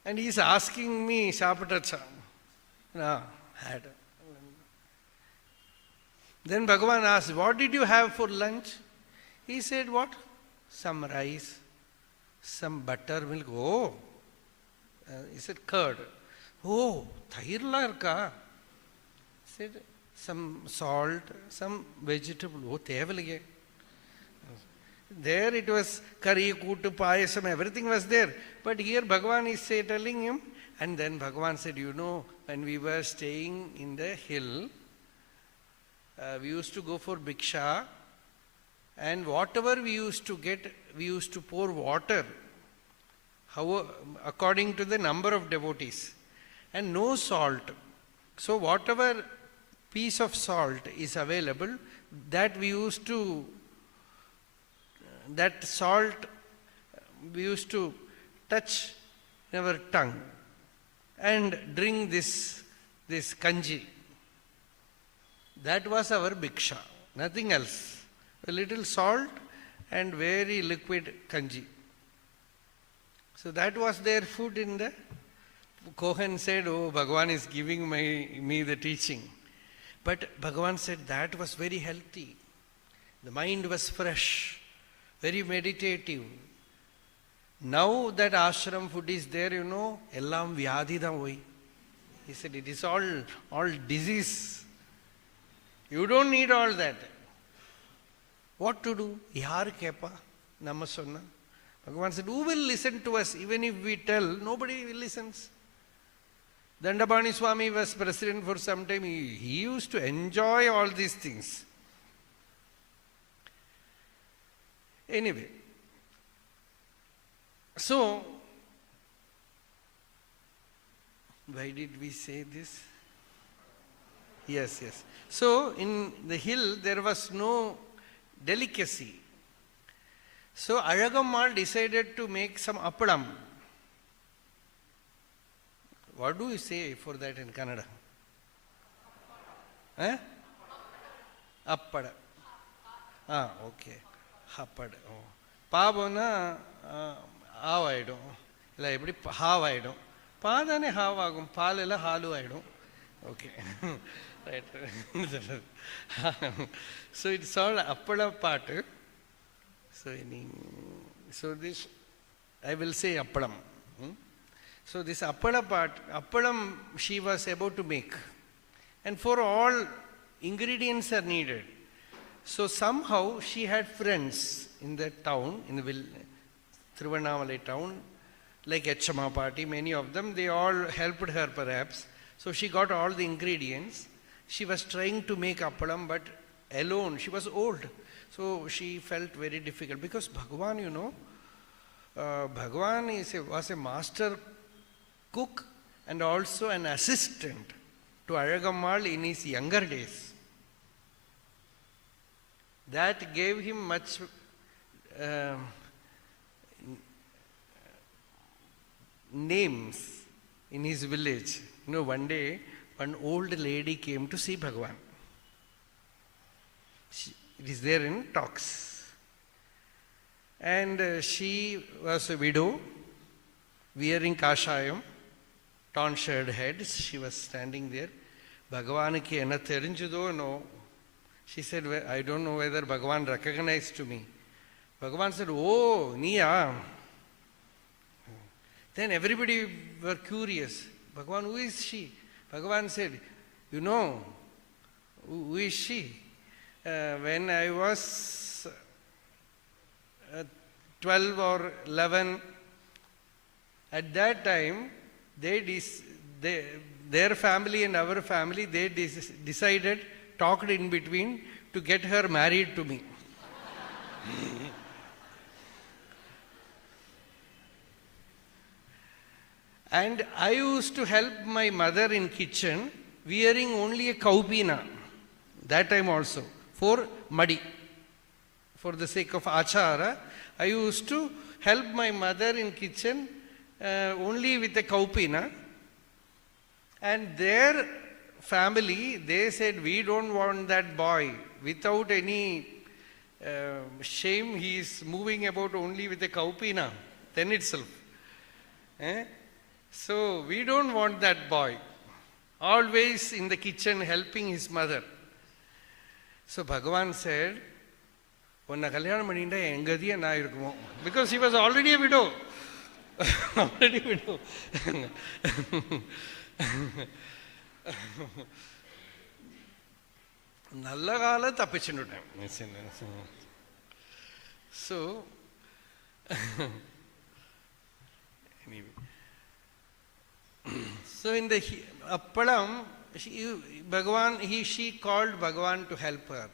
And he is asking me, Saptacha. No, had. Then Bhagavan asked, what did you have for lunch? He said, what? Some rice, some butter, milk. Oh, he said, curd. Oh, thairla ka. He said, some salt, some vegetable. Oh, tevalige. There it was curry, kootu, payasam, everything was there. But here Bhagavan is telling him, and then Bhagavan said, you know, when we were staying in the hill, we used to go for bhiksha, and whatever we used to get, we used to pour water, according to the number of devotees, and no salt. So whatever piece of salt is available, that we used to, that salt we used to touch in our tongue and drink this kanji. That was our bhiksha, nothing else. A little salt and very liquid kanji. So that was their food in the... Kohen said, oh, Bhagavan is giving me the teaching. But Bhagavan said that was very healthy. The mind was fresh, very meditative. Now that ashram food is there, you know, ellam vyadhi da hoy. He said, it is all disease. You don't need all that. What to do? Yar kepa, namasonna. Bhagavan said, who will listen to us? Even if we tell, nobody will listen. Dandapani Swami was president for some time. He used to enjoy all these things. Anyway, so, why did we say this? Yes. So, in the hill, there was no delicacy. So, Alagammal decided to make some appadam. What do you say for that in Kannada? Appada. Okay. Appada. Pavana ஆவாயிடும் இல்லை எப்படி ஹாவாயிடும் பாதானே ஹாவாகும் பால் எல்லாம் hall ஆயிடும் okay right so it's all அப்பள பாட்டு So this, I will say appalam. So this appala part, appalam she was about to make. And for all ingredients are needed. So somehow she had friends in that town, in the Thiruvannamalai town, like Echama party, many of them, they all helped her perhaps. So she got all the ingredients. She was trying to make appalam, but alone. She was old. So she felt very difficult. Because Bhagawan, Bhagawan was a master cook and also an assistant to Alagammal in his younger days. That gave him much names in his village. One day, one old lady came to see Bhagavan. It is there in talks. And she was a widow, wearing kashayam, tonsured heads. She was standing there. Bhagavaniki enna therinjudo no. She said, I don't know whether Bhagavan recognized to me. Bhagavan said, oh, Niya. Then everybody were curious. Bhagavan, who is she? Bhagavan said, you know, who is she? When I was 12 or 11, at that time, their family and our family, they decided, talked in between, to get her married to me. And I used to help my mother in kitchen, wearing only a kaupina, that time also, for madi. For the sake of achara, I used to help my mother in kitchen only with a kaupina. And their family, they said, we don't want that boy. Without any shame, he is moving about only with a kaupina, then itself. So, we don't want that boy. Always in the kitchen helping his mother. So, Bhagavan said, because he was already a widow. Already a widow. Nallagala tappichindutam. So, anyway. So in the appalam, she called Bhagavan to help her.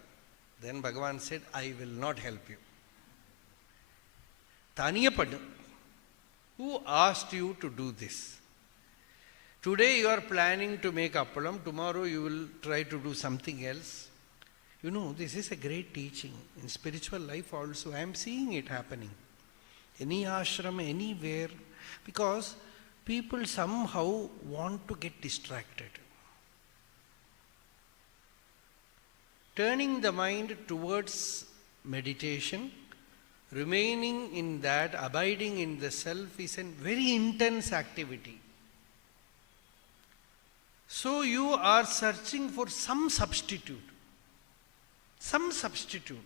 Then Bhagavan said, I will not help you. Taniyapadu, who asked you to do this? Today you are planning to make appalam, tomorrow you will try to do something else. This is a great teaching. In spiritual life also, I am seeing it happening. Any ashram, anywhere, because people somehow want to get distracted. Turning the mind towards meditation, remaining in that, abiding in the self is a very intense activity. So you are searching for some substitute. Some substitute.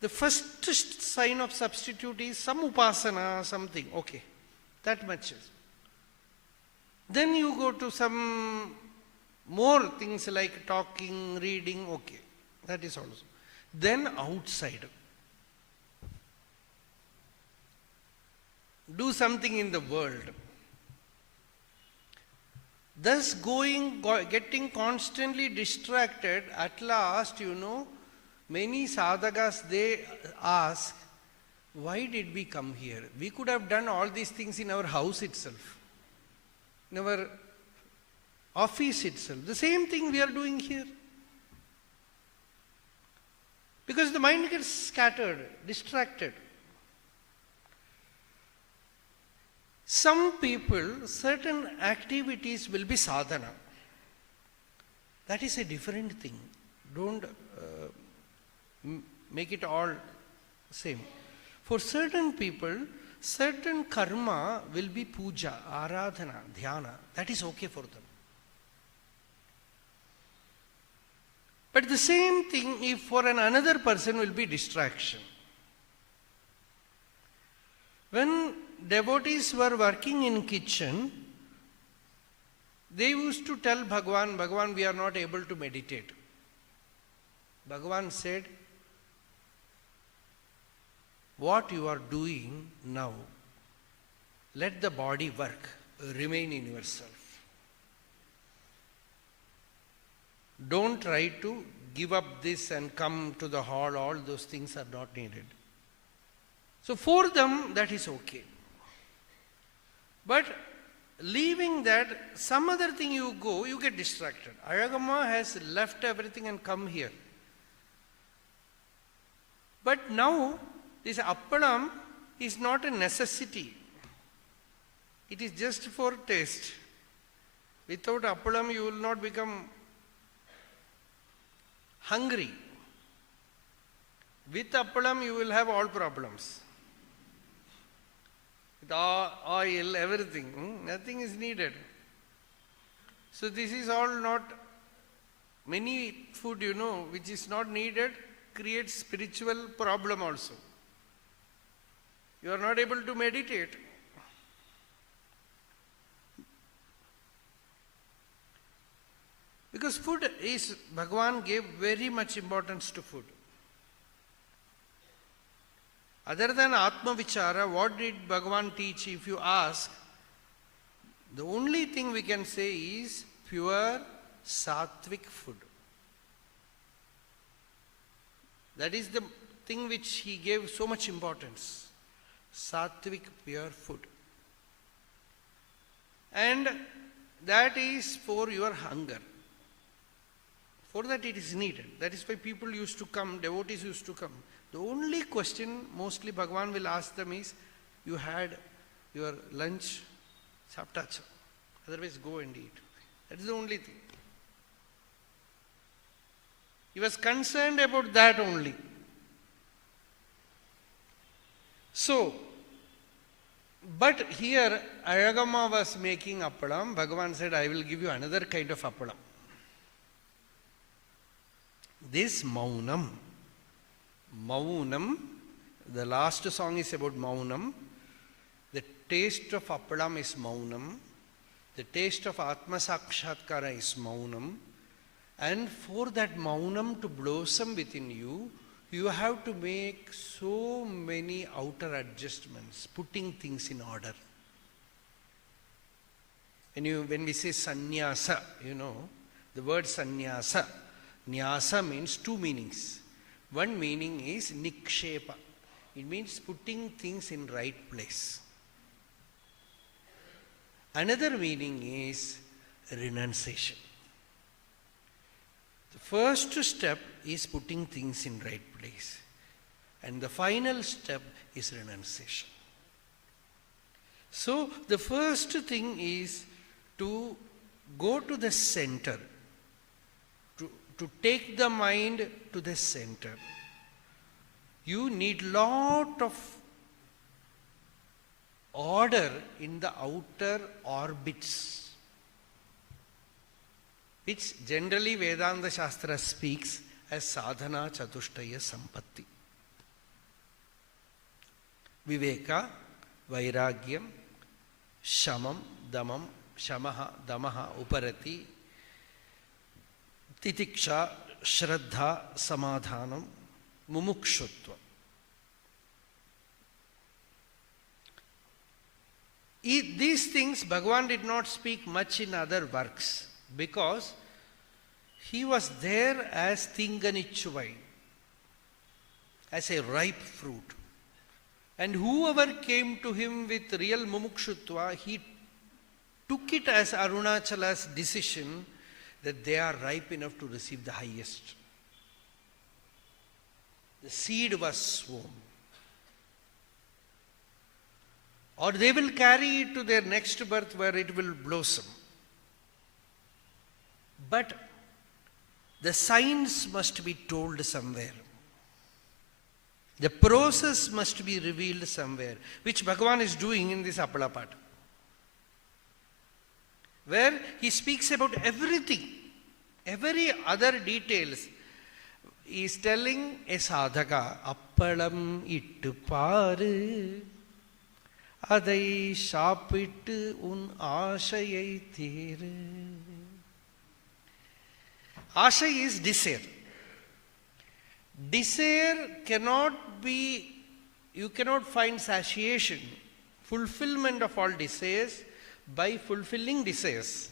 The first sign of substitute is some upasana, something. Okay, that much is. Then you go to some more things like talking, reading, okay, that is also. Then outside. Do something in the world. Thus getting constantly distracted, at last, many sadhakas, they ask, why did we come here? We could have done all these things in our house itself. In our office itself. The same thing we are doing here. Because the mind gets scattered, distracted. Some people, certain activities will be sadhana. That is a different thing. Don't make it all same. For certain people, certain karma will be puja, aradhana, dhyana. That is okay for them. But the same thing if for another person will be distraction. When devotees were working in kitchen, they used to tell Bhagawan, Bhagawan, we are not able to meditate. Bhagavan said, what you are doing now, let the body work, remain in yourself. Don't try to give up this and come to the hall, all those things are not needed. So for them, that is okay. But leaving that, some other thing you go, you get distracted. Ayagama has left everything and come here. But now, this appalam is not a necessity. It is just for taste. Without appalam, you will not become hungry. With appalam, you will have all problems. With oil, everything, nothing is needed. So this is all not, many food, which is not needed, creates spiritual problem also. You are not able to meditate. Because food is, Bhagavan gave very much importance to food. Other than Atma Vichara, what did Bhagavan teach? If you ask, the only thing we can say is pure sattvic food. That is the thing which he gave so much importance. Sattvic pure food. And that is for your hunger. For that it is needed. That is why people used to come, devotees used to come. The only question mostly Bhagavan will ask them is, you had your lunch, saptacha. Otherwise go and eat. That is the only thing. He was concerned about that only. So, but here Ayagama was making appalam. Bhagavan said, I will give you another kind of appalam. This Maunam. Maunam, the last song is about Maunam. The taste of appalam is Maunam. The taste of Atma Sakshatkara is Maunam. And for that Maunam to blossom within you, you have to make so many outer adjustments, putting things in order. When we say sannyasa, the word sannyasa, nyasa means two meanings. One meaning is nikshepa. It means putting things in right place. Another meaning is renunciation. The first step is putting things in right place. And the final step is renunciation. So the first thing is to go to the center. To take the mind to the center. You need lot of order in the outer orbits, which generally Vedanta Shastra speaks as sadhana chatushtaya sampatti. Viveka, vairagyam, shamam, damam, shamaha, damaha, uparati, titiksha, shraddha, samadhanam, mumukshutva. These things Bhagavan did not speak much in other works because he was there as Tinganichuvai, as a ripe fruit. And whoever came to him with real mumukshutva, he took it as Arunachala's decision that they are ripe enough to receive the highest. The seed was sown. Or they will carry it to their next birth where it will blossom. But the signs must be told somewhere. The process must be revealed somewhere, which Bhagavan is doing in this Appala part, where he speaks about everything, every other details. He is telling a sadhaka, appalam ittu paru. அதை சாப்பிட்டு உன் ஆசையை தீரு. Asha is desire. Desire cannot be, you cannot find satiation, fulfillment of all desires by fulfilling desires.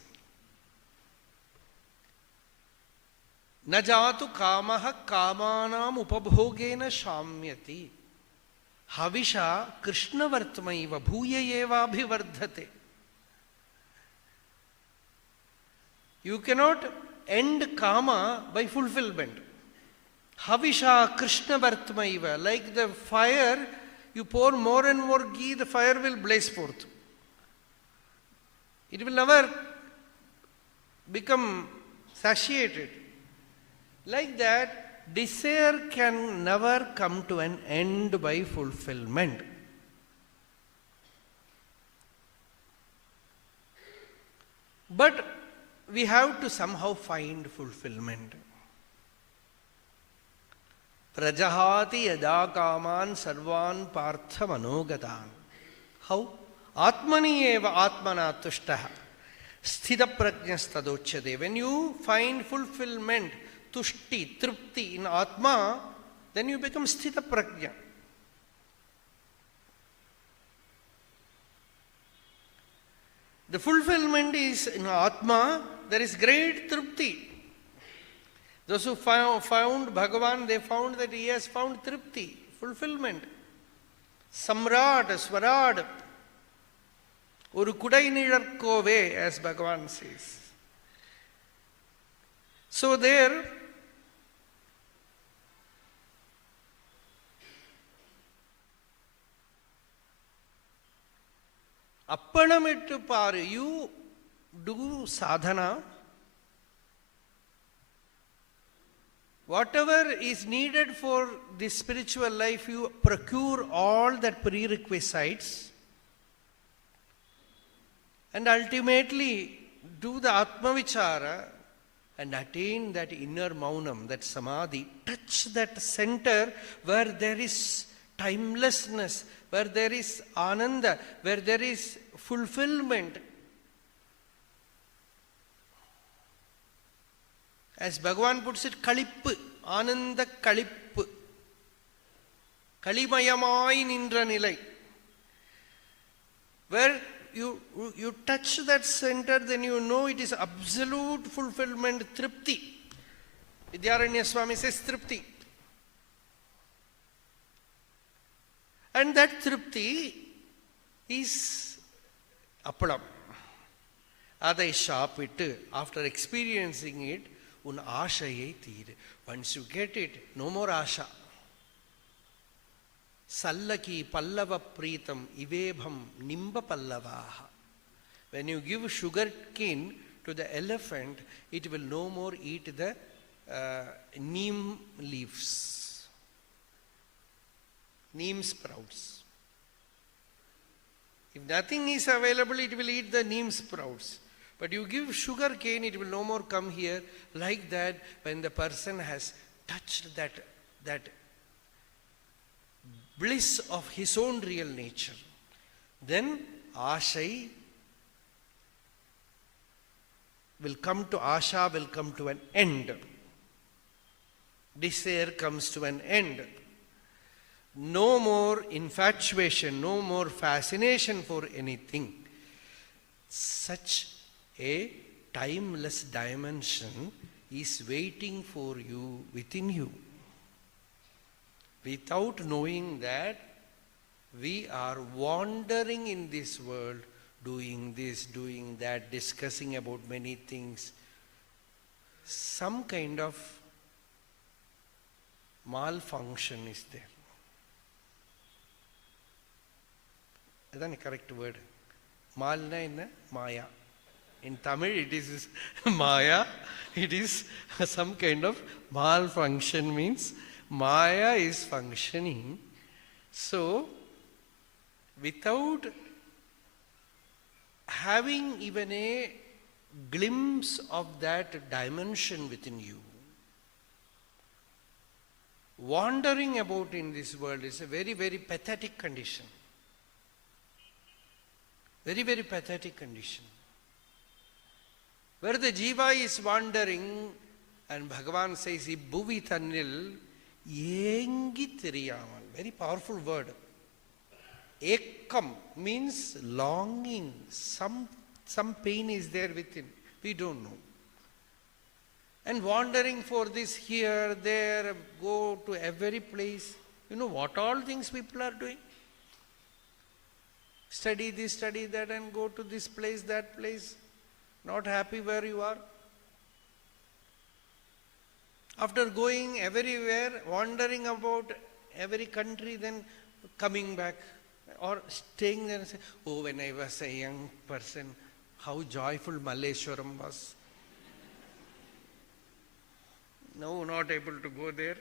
Na jatu kamaha kamanam upabhogena shamyati. Havisha Krishna vartmaiva bhuya eva abhivardhate. You cannot end kama by fulfillment. Havisha Krishna vartmaiva. Like the fire, you pour more and more ghee, the fire will blaze forth. It will never become satiated. Like that, desire can never come to an end by fulfillment. But we have to somehow find fulfillment. Prajahati yada kaman sarvan partha manogatan. How? Atmani eva atmana tushtaha. Sthita prajnastadochade. When you find fulfillment, tushti, tripti in Atma, then you become sthita prajna. The fulfillment is in Atma, there is great tripti. Those who found Bhagavan, they found that he has found tripti, fulfillment. Samrad, Swarad, Oru Kudai Nidarkove, as Bhagavan says. So there, Appanamittu paru, you do sadhana. Whatever is needed for this spiritual life, you procure all that prerequisites and ultimately do the Atma Vichara and attain that inner maunam, that samadhi. Touch that center where there is timelessness, where there is ananda, where there is fulfillment. As Bhagavan puts it, kalippu, ananda kalippu, kalimayamai nindra nilai. Where you touch that center, then you know it is absolute fulfillment, tripti. Vidyaranya Swami says tripti. And that tripti is appalam. Adai shaapittu, after experiencing it, un ashayai theeru. Once you get it, no more asha. Sallaki pallava preetam ivebham nimba pallavaha. When you give sugar cane to the elephant, it will no more eat the neem leaves, neem sprouts. If nothing is available, it will eat the neem sprouts. But you give sugar cane, it will no more come here. Like that, when the person has touched that bliss of his own real nature, then ashai will come to, asha will come to an end. Desire comes to an end. No more infatuation, no more fascination for anything. Such a timeless dimension is waiting for you within you. Without knowing that, we are wandering in this world, doing this, doing that, discussing about many things. Some kind of malfunction is there. Is that the correct word? Malna in Maya. In Tamil it is Maya. It is some kind of malfunction, means Maya is functioning. So, without having even a glimpse of that dimension within you, wandering about in this world is a very, very pathetic condition. Very, very pathetic condition. Where the jiva is wandering, and Bhagavan says, Ibbuvi Tannil Yengi Thiriyamal. Very powerful word. Ekam means longing. Some pain is there within. We don't know. And wandering for this here, there, go to every place. You know what all things people are doing? Study this, study that, and go to this place, that place. Not happy where you are. After going everywhere, wandering about every country, then coming back. Or staying there and say, oh, when I was a young person, how joyful Malleshwaram was. No, not able to go there.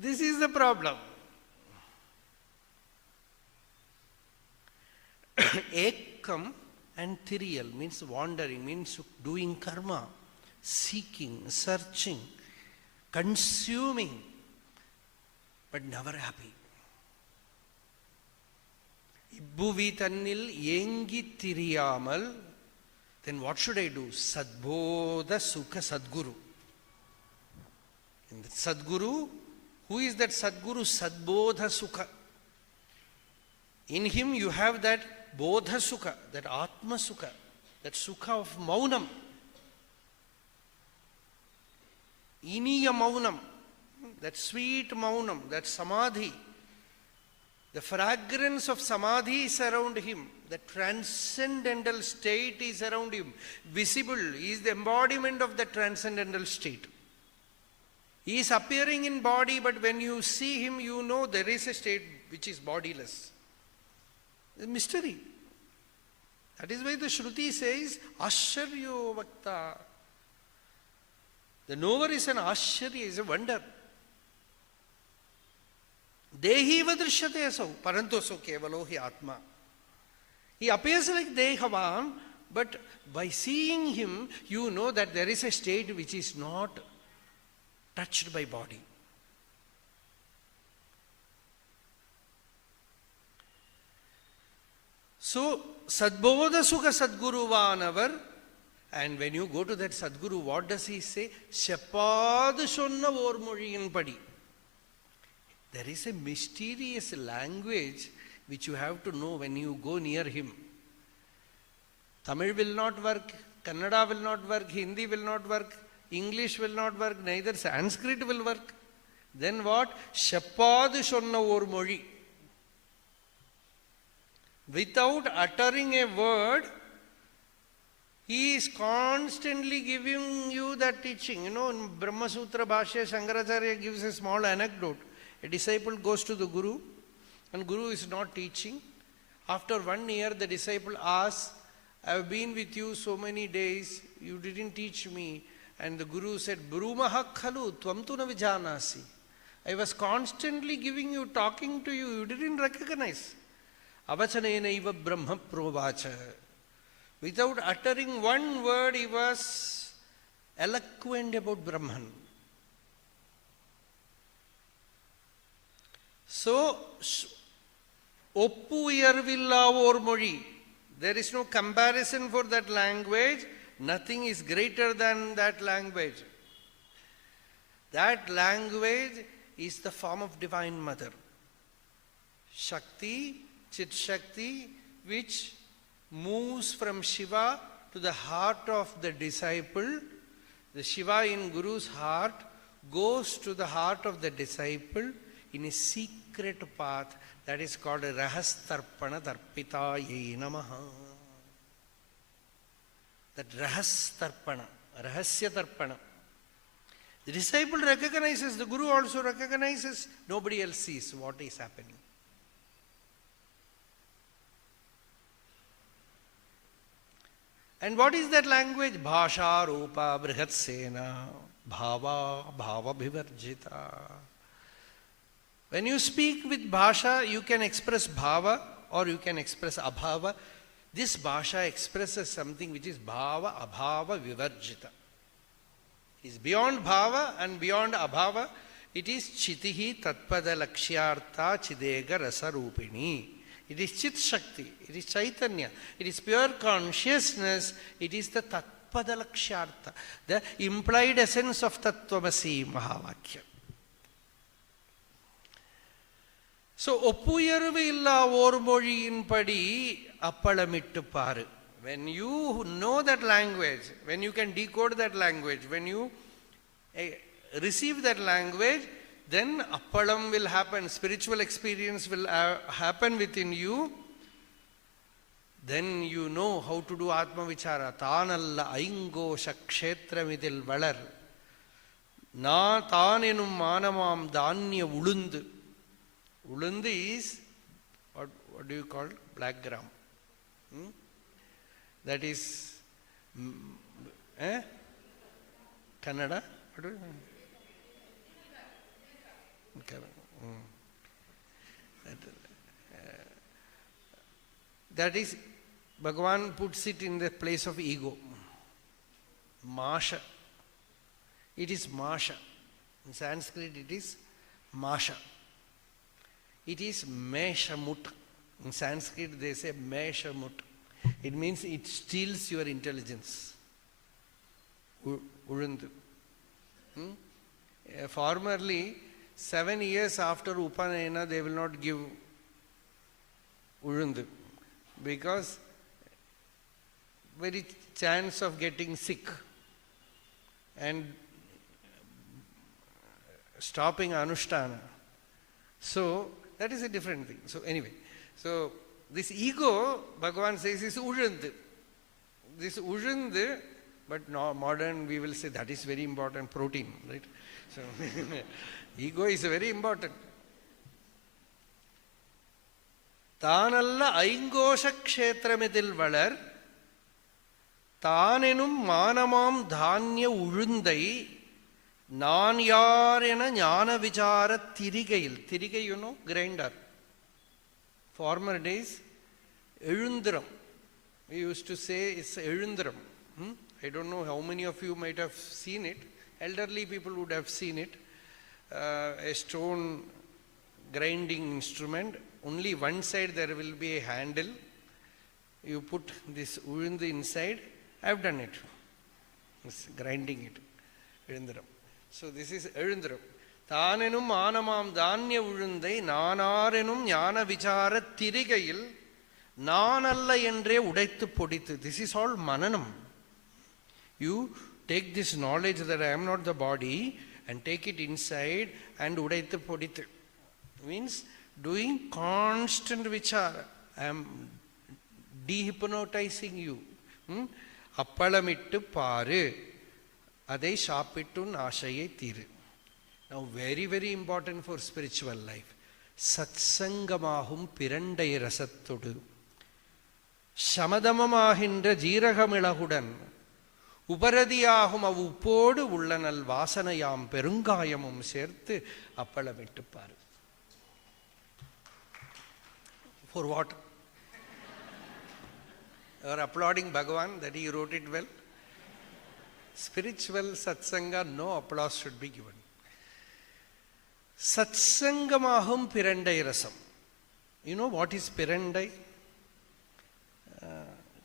This is the problem. Ekam and Tiriyal means wandering, means doing karma, seeking, searching, consuming, but never happy. Ibbuvi Tannil Yengi Tiriyamal. Then what should I do? Sadbodha Sukha Sadguru. And the Sadguru, who is that Sadguru? Sadbodha Sukha. In him you have that Bodha Sukha, that Atma Sukha, that Sukha of Maunam. Iniya Maunam, that sweet Maunam, that Samadhi. The fragrance of Samadhi is around him. The transcendental state is around him. Visible. He is the embodiment of the transcendental state. He is appearing in body, but when you see him, you know there is a state which is bodiless. It's a mystery. That is why the Shruti says, Asharyo Vakta. The knower is an Asharya, is a wonder. Dehiva drishyate asau, parantoso kevalo hi atma. He appears like Dehavan, but by seeing him, you know that there is a state which is not touched by body. So, Sadbodha Sukha Sadguruvanavar, and when you go to that Sadguru, what does he say? Shapad Shonna Vormozhiyin Padi. There is a mysterious language which you have to know when you go near him. Tamil will not work, Kannada will not work, Hindi will not work, English will not work, neither Sanskrit will work. Then what? Shappad Shonna Vormozhi. Without uttering a word, he is constantly giving you that teaching. You know, in Brahma Sutra Bhashya, Shankaracharya gives a small anecdote. A disciple goes to the Guru, and Guru is not teaching. After 1 year, the disciple asks, I have been with you so many days, you didn't teach me. And the Guru said, Brumaha khalu tvam tu na vijanasi. I was constantly giving you, talking to you, you didn't recognize. Avachanenaiva brahma provacha. Without uttering one word, he was eloquent about Brahman. So, Oppu Yarvilla Vormozhi. There is no comparison for that language. Nothing is greater than that language. That language is the form of Divine Mother. Shakti, Chit Shakti, which moves from Shiva to the heart of the disciple. The Shiva in Guru's heart goes to the heart of the disciple in a secret path that is called Rahastarpana Tarpitaye Namaha. That Rahastarpana, Rahasya Tarpana. The disciple recognizes, the Guru also recognizes, nobody else sees what is happening. And what is that language? Bhasha, Rupa, Brihatsena, Bhava, Bhava Bhivarjita. When you speak with Bhasha, you can express Bhava or you can express Abhava. This Bhasha expresses something which is Bhava, Abhava, Vivarjita. It is beyond Bhava and beyond Abhava. It is Chitihi Tatpada Lakshyartha Chidega Rasa Rupini. It is Chit Shakti. It is Chaitanya. It is pure consciousness. It is the Tatpada Lakshartha, the implied essence of Tattvamasi Mahavakya. So, Oppuyarvu illa ormozhiyin padi appalamittu paru. When you know that language, when you can decode that language, when you receive that language, then appalam will happen, spiritual experience will happen within you. Then you know how to do Atma Vichara. Tanalla Aingosha Kshetramidil Valar. Na Taninum Manamam Danya Ulund. Ulund is, what do you call? Black gram. That is, Kannada? What do you mean? Okay. That is, Bhagavan puts it in the place of ego. Masha. It is Masha. In Sanskrit it is Masha. It is Meshamut. In Sanskrit they say Meshamut. It means it steals your intelligence. Urundu. Formerly, 7 years after Upanayana, they will not give Urundu, because very chance of getting sick and stopping Anushtana. So, that is a different thing. So, anyway, so this ego, Bhagavan says, is Urundu. This Urundu, but now modern we will say that is very important, protein, right? So, ego is very important. Tanalla Aingosha Kshetramidil Valar, Tanenum Manamam Dhanya Urundai, Nanyarena Jnana Vichara Tirigail. Tirigai, you know, grinder. Former days, Elundaram. We used to say it's Elundaram. I don't know how many of you might have seen it. Elderly people would have seen it. A stone grinding instrument. Only one side there will be a handle. You put this ulundu inside. I have done it. It's grinding it. Elundaram. So this is Elundaram. Tanenum Anamam Danya Ulundai Nanarenum Jnana Vichara Tirigail Nanalla Endre Udaithu Podithu. This is all Mananam. You take this knowledge that I am not the body and take it inside and Udaithu Podithu. Means doing constant vichara. I am dehypnotizing you. Appalamittu paru. Adai shaapittu nashaye thiru. Now very, very important for spiritual life. Satsangamahum pirandai rasattodu. Shamadamamahindra jeeragamelahudan. Uparadiyahum avuppodu ullanal vasanayam perungayamum serthu appalamittu paru. For what? You are applauding Bhagavan that he wrote it well. Spiritual satsanga, no applause should be given. Satsangamahum pirandai rasam. You know what is pirandai?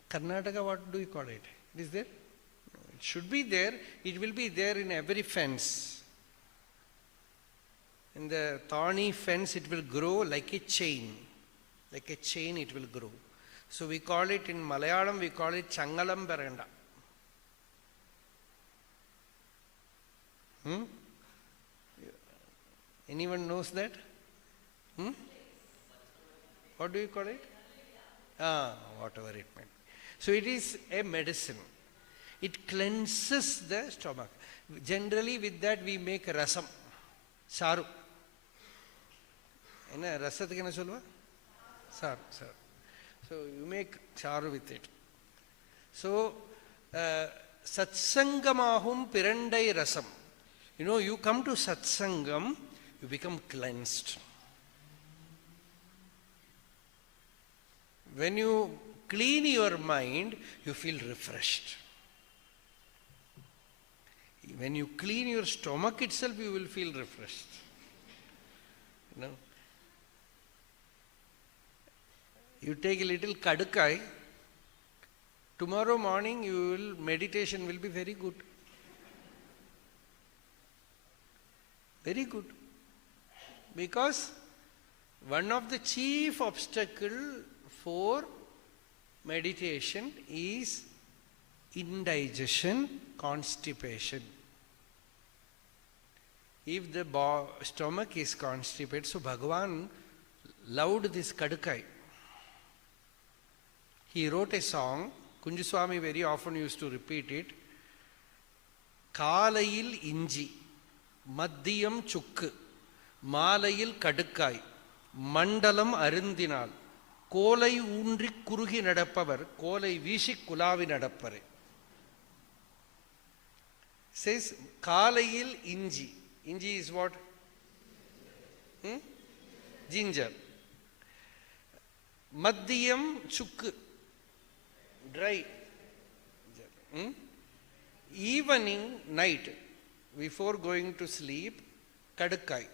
Karnataka, what do you call it? It is there? No, it should be there. It will be there in every fence. In the thorny fence, it will grow like a chain. Like a chain it will grow. So we call it in Malayalam, we call it Changalam Berenda. Anyone knows that? What do you call it? Whatever it meant. So it is a medicine. It cleanses the stomach. Generally with that we make rasam. Saru. Enna rasathukku enna solva? Sir. So you make charu with it. So satsangamahum pirandai rasam. You know, you come to satsangam, you become cleansed. When you clean your mind, you feel refreshed. When you clean your stomach itself, you will feel refreshed. You know? You take a little kadukai. Tomorrow morning meditation will be very good. Very good. Because one of the chief obstacles for meditation is indigestion, constipation. If the stomach is constipated, so Bhagavan loved this kadukai. He wrote a song, Kunjaswami very often used to repeat it, Kalayil inji, Madhyam chukku, Malayil kadukai, Mandalam arindinal, Kolai undri kurugi nadappavar, Kolai vishik kulavi nadappare. Says Kalayil inji. Inji is what? Ginger. Madhyam chukku, dry. Evening, night, before going to sleep, kadukai.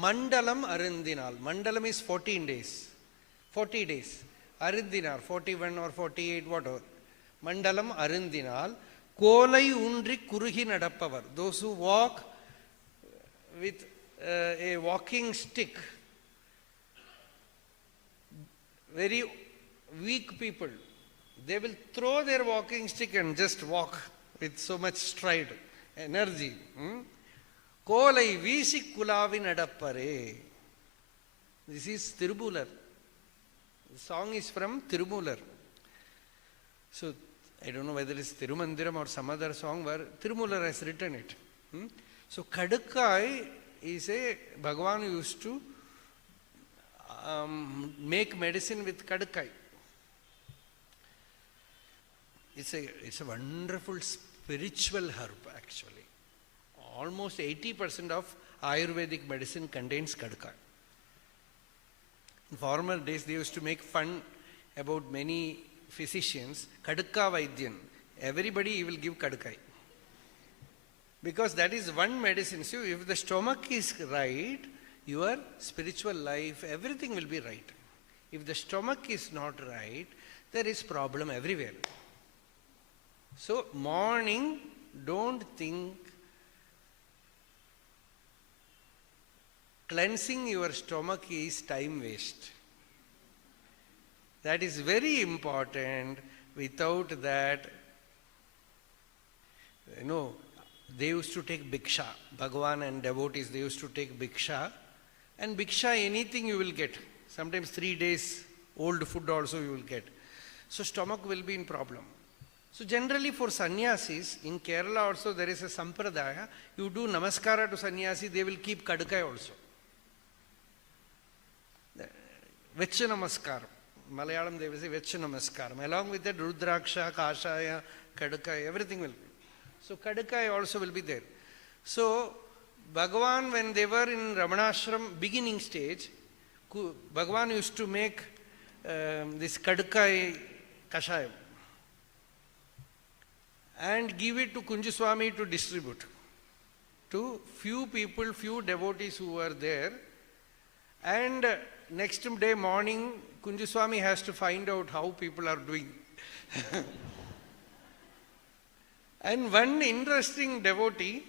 Mandalam arindinal. Mandalam is 14 days. 40 days. Arindinal, 41 or 48, whatever. Mandalam arindinal. Kolai undri kuruhi nadappavar. Those who walk with a walking stick, very weak people, they will throw their walking stick and just walk with so much stride, energy. Kolai vishik kulavi nadappare. This is Tirubular. The song is from Tirubular. So, I don't know whether it's Tirumandiram or some other song where Tirumular has written it. So kadukai is Bhagavan used to make medicine with kadukai. It's a wonderful spiritual herb actually. Almost 80% of Ayurvedic medicine contains kadukai. In former days they used to make fun about many physicians, Kadukka Vaidyan. Everybody will give Kadukai. Because that is one medicine. So if the stomach is right, your spiritual life, everything will be right. If the stomach is not right, there is problem everywhere. So morning, don't think cleansing your stomach is time waste. That is very important. Without that, they used to take bhiksha. Bhagavan and devotees, they used to take bhiksha. And bhiksha, anything you will get. Sometimes 3 days old food also you will get. So stomach will be in problem. So generally for sannyasis, in Kerala also there is a sampradaya. You do namaskara to sannyasi, they will keep kadukai also. Vecha namaskaram. Malayalam they will say Vecha Namaskaram. Along with that Rudraksha, Kashaya, Kadukai, everything will be. So Kadukai also will be there. So Bhagavan, when they were in Ramanashram beginning stage, Bhagavan used to make this Kadukai Kashayam and give it to Kunjaswami to distribute to few people, few devotees who were there. And next day morning, Kunjaswami has to find out how people are doing. And one interesting devotee,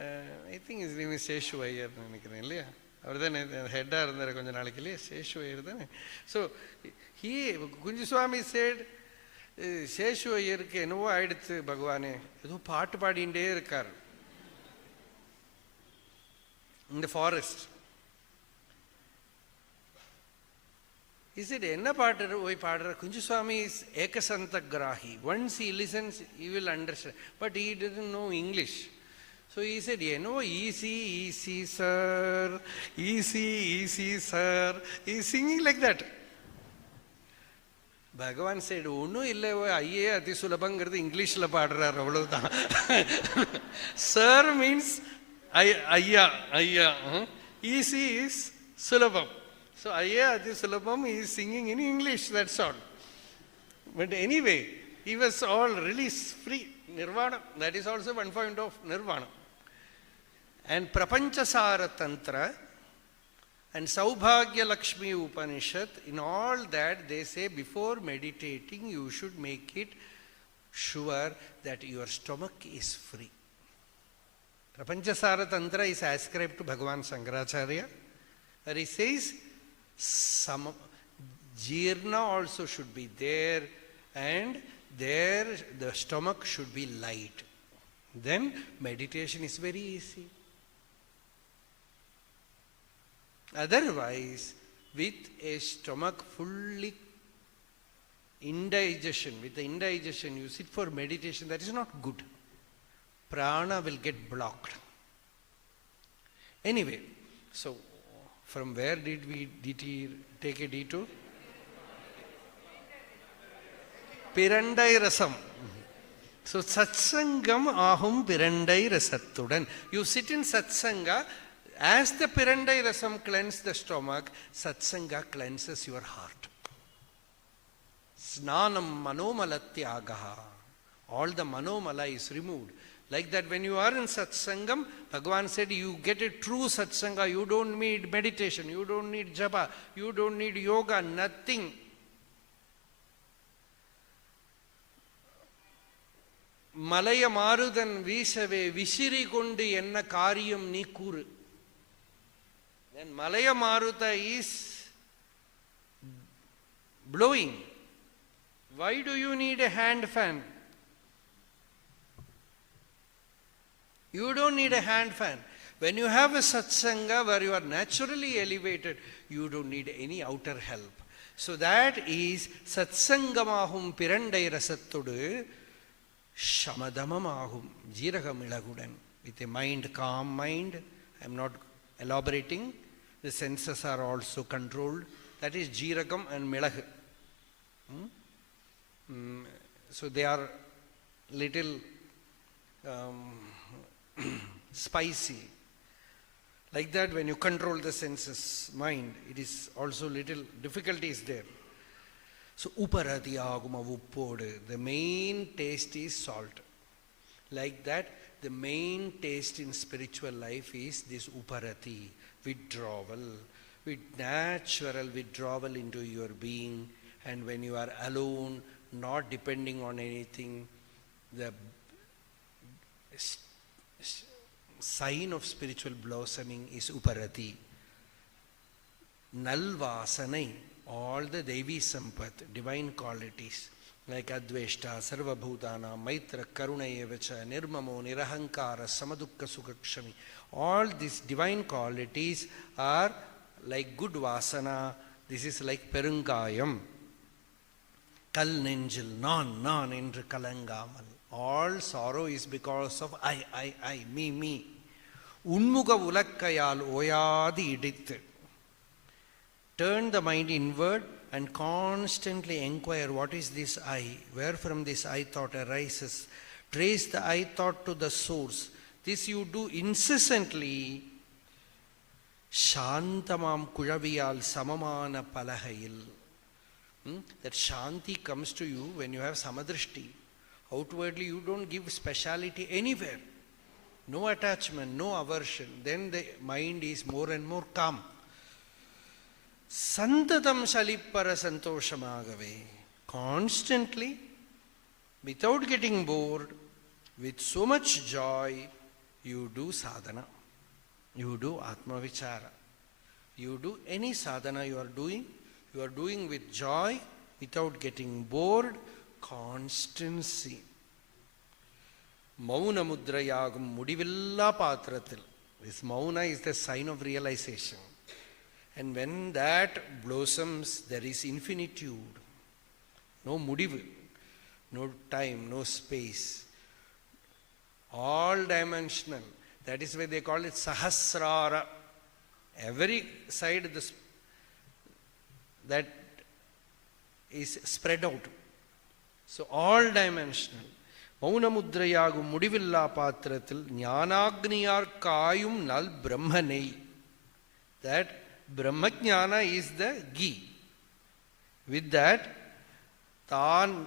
I think his name is Seshu Ayyar. So Kunjaswami said, Seshu Ayyarku enno aidithu Bhagavane, edho paattu paadinde irukar in the forest. He said, enna paadra oi paadra. Kunjaswami is ekasantagrahi. Once he listens, he will understand. But he doesn't know English. So he said, easy, easy, sir. Easy, easy, sir. He is singing like that. Bhagavan said, Unu illa ayye ati sulabhangiradhu English la paadrar avladha. Sir means ayya. Easy is sulabham. So ayya ati sulabham, he is singing in English, that's all. But anyway, he was all release free. Nirvana. That is also one point of nirvana. And Prapanchasara Tantra, And Saubhagya Lakshmi Upanishad, in all that they say before meditating you should make it sure that your stomach is free. Prapanchasara Tantra is ascribed to Bhagavan Shankaracharya, where he says some jirna also should be there, and there the stomach should be light. Then meditation is very easy. Otherwise, with a stomach fully indigestion, with the indigestion you sit for meditation, that is not good. Prana will get blocked. Anyway, so from where did he take a detour? Pirandai Rasam. So Satsangam ahum Pirandai Rasattudan. You sit in Satsanga, as the Pirandai Rasam cleanses the stomach, Satsanga cleanses your heart. Snanam Manomalatyagaha. All the Manomala is removed. Like that, when you are in Satsangam, Bhagavan said you get a true Satsanga. You don't need meditation, you don't need japa, you don't need yoga, nothing. Malaya Marudan Visave Vishiri Kundi Enna Karyam Ni Kuru. Then Malaya Maruta is blowing. Why do you need a hand fan? You don't need a hand fan. When you have a satsanga where you are naturally elevated, you don't need any outer help. So that is satsangamahum pirandai rasattudu shamadamamahum jiragamilagudan. With a mind, calm mind, I am not elaborating. The senses are also controlled. That is jiragam and milag. So they are little spicy. Like that, when you control the senses, mind, it is also little difficulty is there. So uparati aguma uppodu, the main taste is salt. Like that, the main taste in spiritual life is this uparati, withdrawal, with natural withdrawal into your being. And when you are alone, not depending on anything, the sign of spiritual blossoming is uparati. Nalvasanai, all the Devi Sampat, divine qualities, like Adveshta, Sarvabhutana, Maitra, Karuna Evacha, Nirmamo, Nirahankara, Samadukka Sukakshami. All these divine qualities are like good vasana. This is like Perungayam. Kal Nenjil, non, Endru Kalangamal. All sorrow is because of I, me. Unmuga Ulakkayal Oyadi Idithu. Turn the mind inward and constantly inquire what is this I, where from this I thought arises. Trace the I thought to the source. This you do incessantly. Shantamam Kujaviyal Samamana Palahayil. That Shanti comes to you when you have Samadrishti. Outwardly you don't give speciality anywhere. No attachment, no aversion. Then the mind is more and more calm. Santatam Salippara Santoshamagave. Constantly, without getting bored, with so much joy, you do sadhana. You do Atma Vichara. You do any sadhana you are doing with joy, without getting bored, constancy. Mauna mudrayagum mudivilla patratil. This mauna is the sign of realization. And when that blossoms, there is infinitude. No mudivu, no time, no space. All dimensional. That is why they call it Sahasrara. Every side that is spread out. So all dimensional. Maunamudrayagum mudivilla patratil jnanagniyar kayum nal brahmanei. That Brahmajnana is the ghee. With that, Tan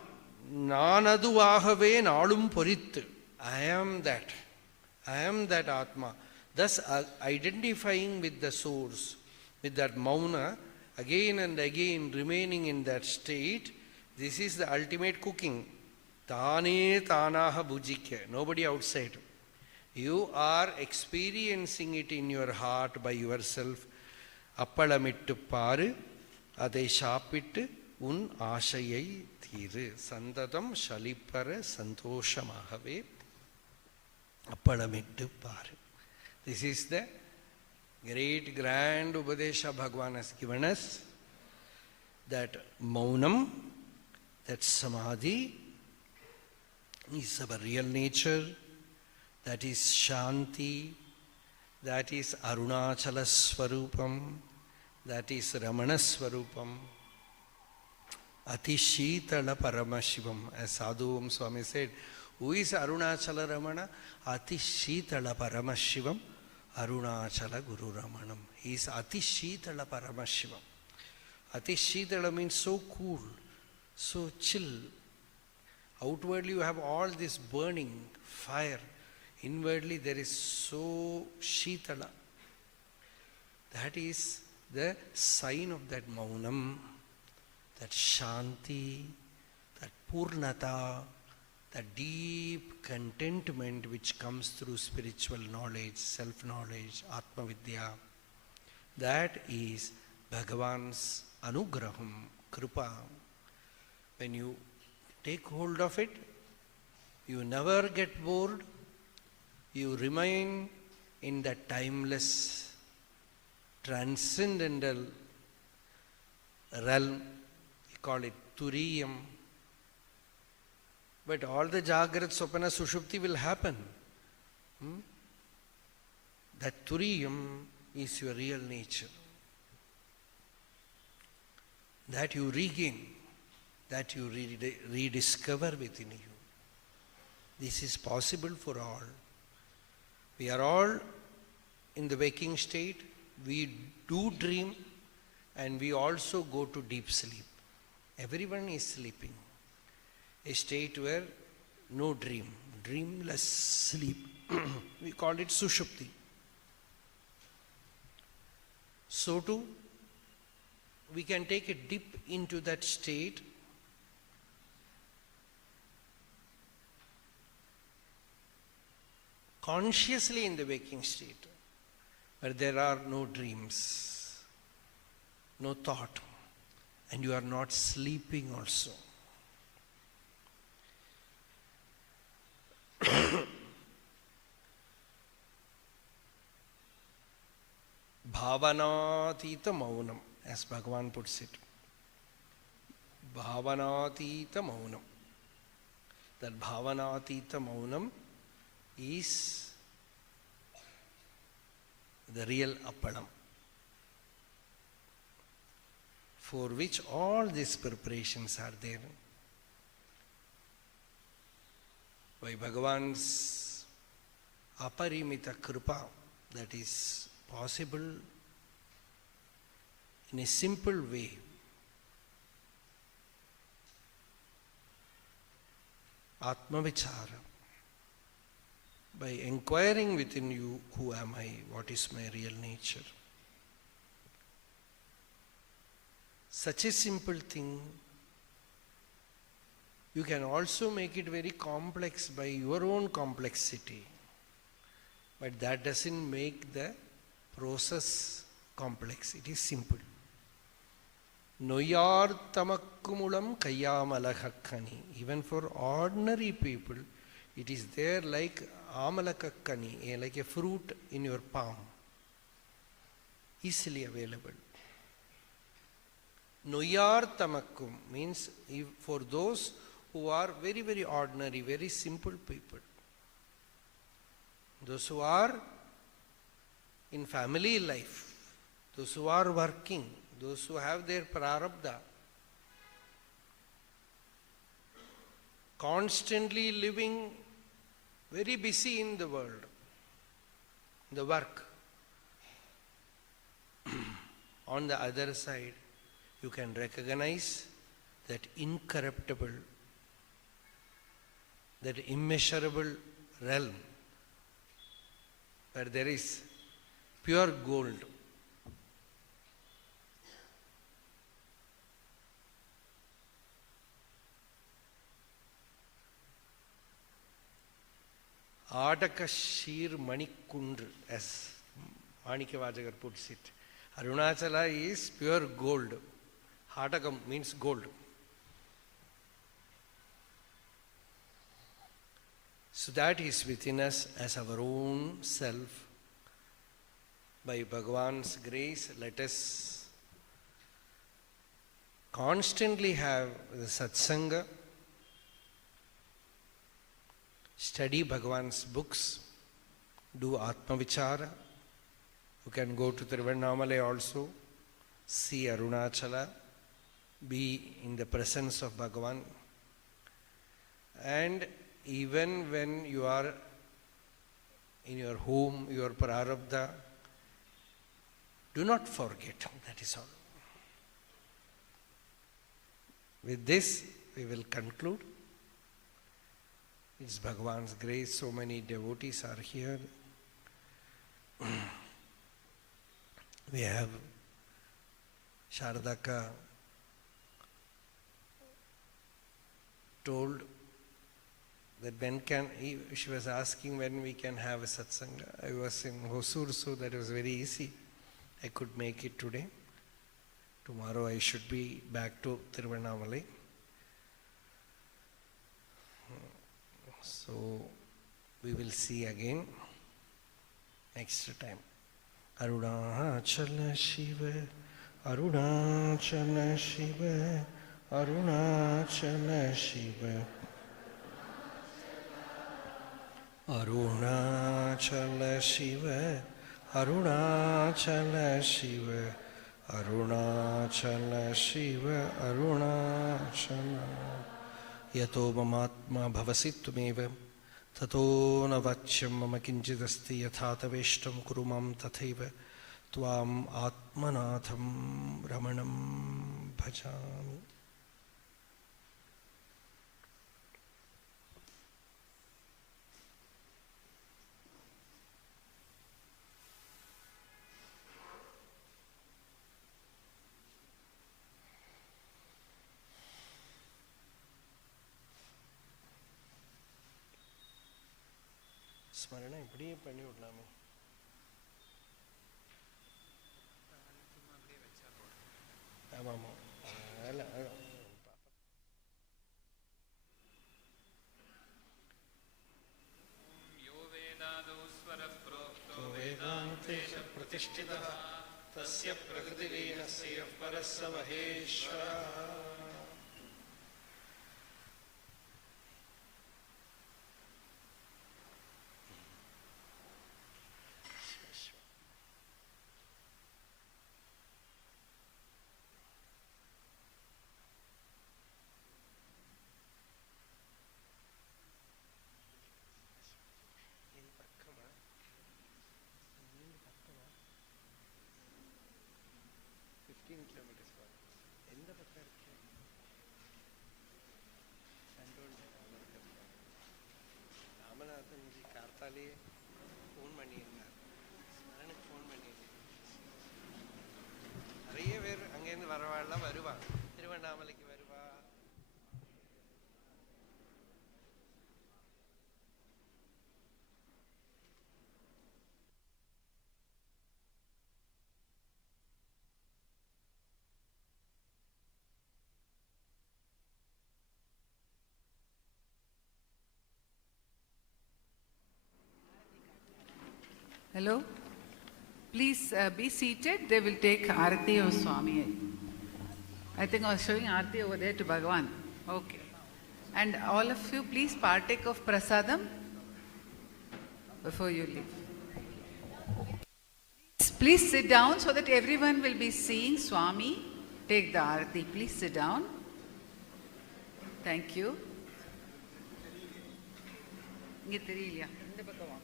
nanaduvahave naalum porittu. I am that Atma. Thus identifying with the source. with that mauna, again and again remaining in that state, this is the ultimate cooking. Tane tanaha bhujikya. Nobody outside. You are experiencing it in your heart by yourself. Appalamittu paru, adai shaapittu un aashayai thiru. Santatam shalipara santoshamahave appalamittu paru. This is the great grand Upadesha Bhagavan has given us. That maunam, that samadhi is our real nature. That is Shanti, that is Arunachala Swarupam, that is Ramana Swarupam, Ati Shitala Paramashivam. As Sadhu Om Swami said, who is Arunachala Ramana? Ati Shitala Paramashivam, Arunachala Guru Ramanam. He is Ati Shitala Paramashivam. Ati Shitala means so cool, so chill. Outwardly you have all this burning fire. Inwardly there is so shitala. That is the sign of that maunam, that shanti, that purnata, that deep contentment which comes through spiritual knowledge, self-knowledge, atma-vidya. That is Bhagavan's anugraham, kripa. When you take hold of it, you never get bored. You remain in that timeless, transcendental realm. We call it Turiyam. But all the Jagrat, Sopana, Sushupti will happen. That Turiyam is your real nature. That you regain, that you rediscover within you. This is possible for all. We are all in the waking state. We do dream and we also go to deep sleep. Everyone is sleeping. A state where no dream, dreamless sleep. We call it Sushupti. So too, we can take a dip into that state consciously in the waking state, where there are no dreams, no thought, and you are not sleeping also. Bhavanatita maunam, as Bhagavan puts it. Bhavanatita maunam. That Bhavanatita maunam is the real appalam, for which all these preparations are there. By Bhagavan's aparimita kripa, that is possible in a simple way. Atma vichara. By inquiring within you, who am I? What is my real nature? Such a simple thing, you can also make it very complex by your own complexity. But that doesn't make the process complex. It is simple. Noyartamakkumulam kayyamalahakkani. Even for ordinary people, it is there like amalakakkani, like a fruit in your palm, easily available. Noyartamakkum means for those who are very, very ordinary, very simple people. Those who are in family life, those who are working, those who have their prarabdha, constantly living very busy in the world, the work. On the other side, you can recognize that incorruptible, that immeasurable realm where there is pure gold, Adaka Shir Manikundr, as Manikavajagar puts it. Arunachala is pure gold. Hatakam means gold. So that is within us as our own self. By Bhagavan's grace, let us constantly have the satsanga, study Bhagavan's books, do Atma Vichara. You can go to Tiruvannamalai also, see Arunachala, be in the presence of Bhagavan. And even when you are in your home, your prarabdha, do not forget, that is all. With this, we will conclude. It's Bhagavan's grace, so many devotees are here. We have Sharadaka told that when can, she was asking when we can have a satsanga. I was in Hosur, so that was very easy. I could make it today. Tomorrow I should be back to Tiruvannamalai. So we will see again next time. Arunachala Shiva, Arunachala Shiva, Arunachala Shiva, Arunachala Shiva, Arunachala Shiva, Arunachala Shiva, Arunachala. Yato mamatma bhavasitumeva, tato navachyam mama kinchidasti yathataveshtam kurumam tathaiva, tvam atmanatham ramanam bhajami. ஸ்மரணம் இப்படியே பண்ணி விடலாமே. ஆமாம் ஆமாம் வேதாந்தேஷ பிரதிஷ்டிதः தஸ்ய பிரகிருதிரீனஸ்ய பரஸ்ஸ மகேஸ்வரः. Phone பண்ணியிருந்தார், ஸ்மரனுக்கு phone பண்ணியிருந்தேன். நிறைய பேர் அங்கேருந்து வரவாள்லாம் வருவா, திருவண்ணாமலைக்கு வருவா. Hello? Please be seated. They will take Arati of Swami. I think I was showing Arati over there to Bhagavan. Okay. And all of you, please partake of prasadam before you leave. Please sit down so that everyone will be seeing Swami take the Arati. Please sit down. Thank you. இங்கே தெரியலையா? இந்த பக்கம் வாங்க.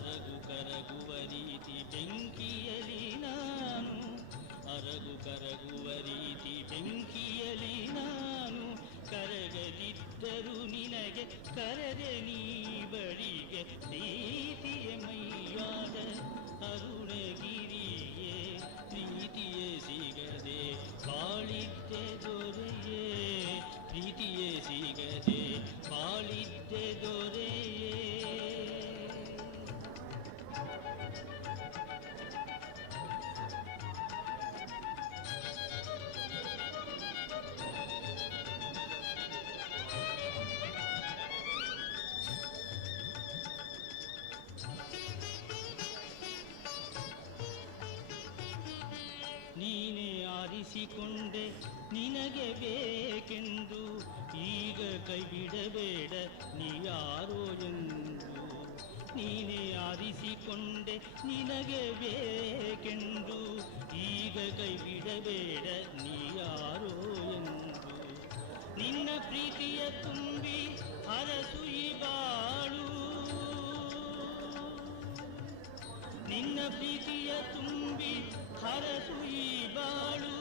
ಅರಗು ಕರಗುವ ರೀತಿ ಬೆಂಕಿಯಲಿ ನಾನು, ಅರಗು ಕರಗುವ ರೀತಿ ಬೆಂಕಿಯಲಿ ನಾನು, ಕರಗದಿದ್ದರೂ ನಿನಗೆ ಕರದೆ ನೀ ಬಳಿಗೆ, ಪ್ರೀತಿಯ ಮೈಯಾದ ಅರುಣಗಿರಿಯೇ, ಪ್ರೀತಿಯೇ ಸಿಗದೆ ಬಾಳಿದ್ದೆ ದೊರೆಯೇ, ಪ್ರೀತಿಯೇ ಸಿಗದೆ ಬಾಳಿದ್ದೆ ದೊರೆಯೇ. ನೀನೇ ಆರಿಸಿಕೊಂಡೆ ನಿನಗೆ ಬೇಕೆಂದು, ಈಗ ಕೈ ಬಿಡಬೇಡ ನೀ ಯಾರೋ ಎಂದು. ನೀನೇ ಆರಿಸಿಕೊಂಡೆ ನಿನಗೆ ಬೇಕೆಂದು, ಈಗ ಕೈ ಬಿಡಬೇಡ ನೀ ಯಾರೋ ಎಂದು. ನಿನ್ನ ಪ್ರೀತಿಯ ತುಂಬಿ ಹರಸು ಈ ಬಾಳು, ನಿನ್ನ ಪ್ರೀತಿಯ ತುಂಬಿ ಹರಸು ಈ ಬಾಳು,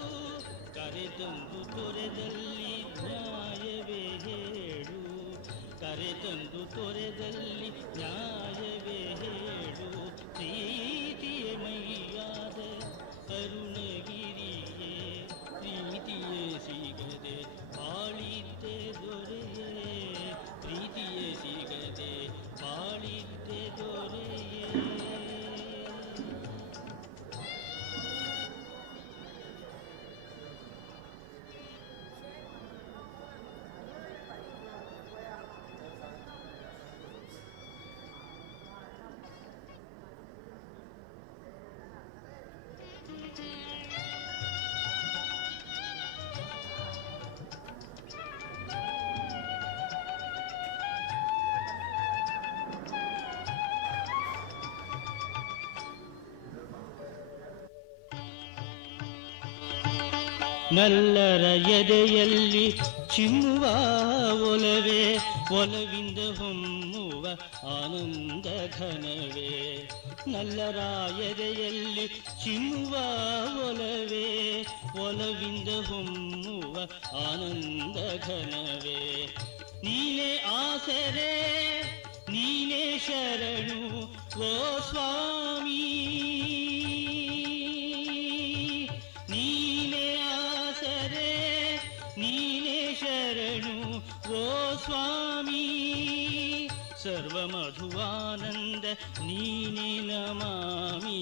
ಕರೆತಂದು ತೊರೆದಲ್ಲಿ ನ್ಯಾಯವೇ ಹೇಳು, ಕರೆತಂದು ತೊರೆದಲ್ಲಿ ನ್ಯಾಯವೇ ಹೇಳು. ಪ್ರೀತಿಯ ಮೈಯಾದ ಅರುಣಗಿರಿಯೇ, ಪ್ರೀತಿಯೇ ಸಿಗದೆ ಬಾಳಿದ್ದೆ ದೊರೆಯೇ, ಪ್ರೀತಿಯೇ ಸಿಗದೆ ಬಾಳಿದ್ದೆ ದೊರೆಯೇ. ನಲ್ಲರ ಎದೆಯಲ್ಲಿ ಚಿಮ್ಮುವ ಒಲವೇ, ಒಲವಿಂದ ಹೊಮ್ಮುವ ಆನಂದ ಘನವೇ. ನಲ್ಲರ ಎದೆಯಲ್ಲಿ ಚಿಮ್ಮುವ ಒಲವೇ, ಒಲವಿಂದ ಹೊಮ್ಮುವ ಆನಂದ ಘನವೇ. ನೀನೇ ಆಸರೆ ನೀನೇ ಶರಣು ಓ ಸ್ವಾಮಿ, ಓ ಸ್ವಾಮಿ. ಸರ್ವಮಧುವಾನಂದ ನೀನೇ ನಮಾಮಿ,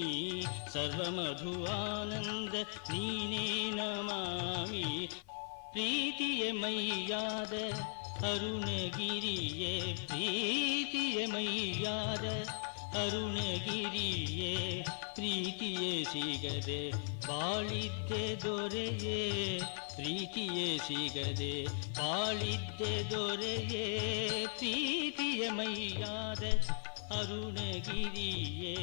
ಸರ್ವಮಧುವಾನಂದ ನೀನೇ ನಮಾಮಿ. ಪ್ರೀತಿಯ ಮೈಯಾದ ಅರುಣಗಿರಿಯೇ, ಪ್ರೀತಿಯ ಮೈಯಾದ ಅರುಣಗಿರಿಯೇ, ಪ್ರೀತಿಯೇ ಸಿಗದೆ ಬಾಳಿದ್ದೆ ದೊರೆಯೇ, ಪ್ರೀತಿಯೇ ಸಿಗದೆ ಬಾಳಿದ್ದೆ ದೊರೆಯೇ. ಪ್ರೀತಿಯ ಮೈಯಾದ ಅರುಣಗಿರಿಯೇ,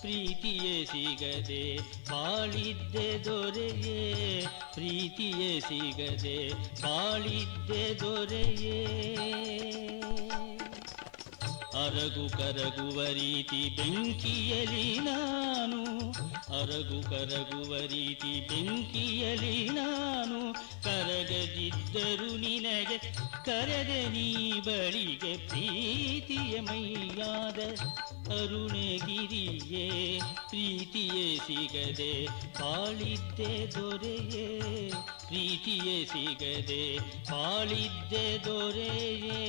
ಪ್ರೀತಿಯೇ ಸಿಗದೆ ಬಾಳಿದ್ದೆ ದೊರೆಯೇ, ಪ್ರೀತಿಯೇ ಸಿಗದೆ ಬಾಳಿದ್ದೆ ದೊರೆಯೇ. ಅರಗು ಕರಗುವ ರೀತಿ ಬೆಂಕಿಯಲಿ ನಾನು, ಅರಗು ಕರಗುವ ರೀತಿ ಬೆಂಕಿಯಲಿ ನಾನು, ಕರಗದಿದ್ದರೂ ನಿನಗೆ ಕರೆದೆ ನೀ ಬಳಿಗೆ, ಪ್ರೀತಿಯ ಮೈಯಾದ ಅರುಣಗಿರಿಯೇ, ಪ್ರೀತಿಯೇ ಸಿಗದೆ ಬಾಳಿದ್ದೆ ದೊರೆಯೇ, ಪ್ರೀತಿಯೇ ಸಿಗದೆ ಬಾಳಿದ್ದೆ ದೊರೆಯೇ.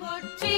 போற்றி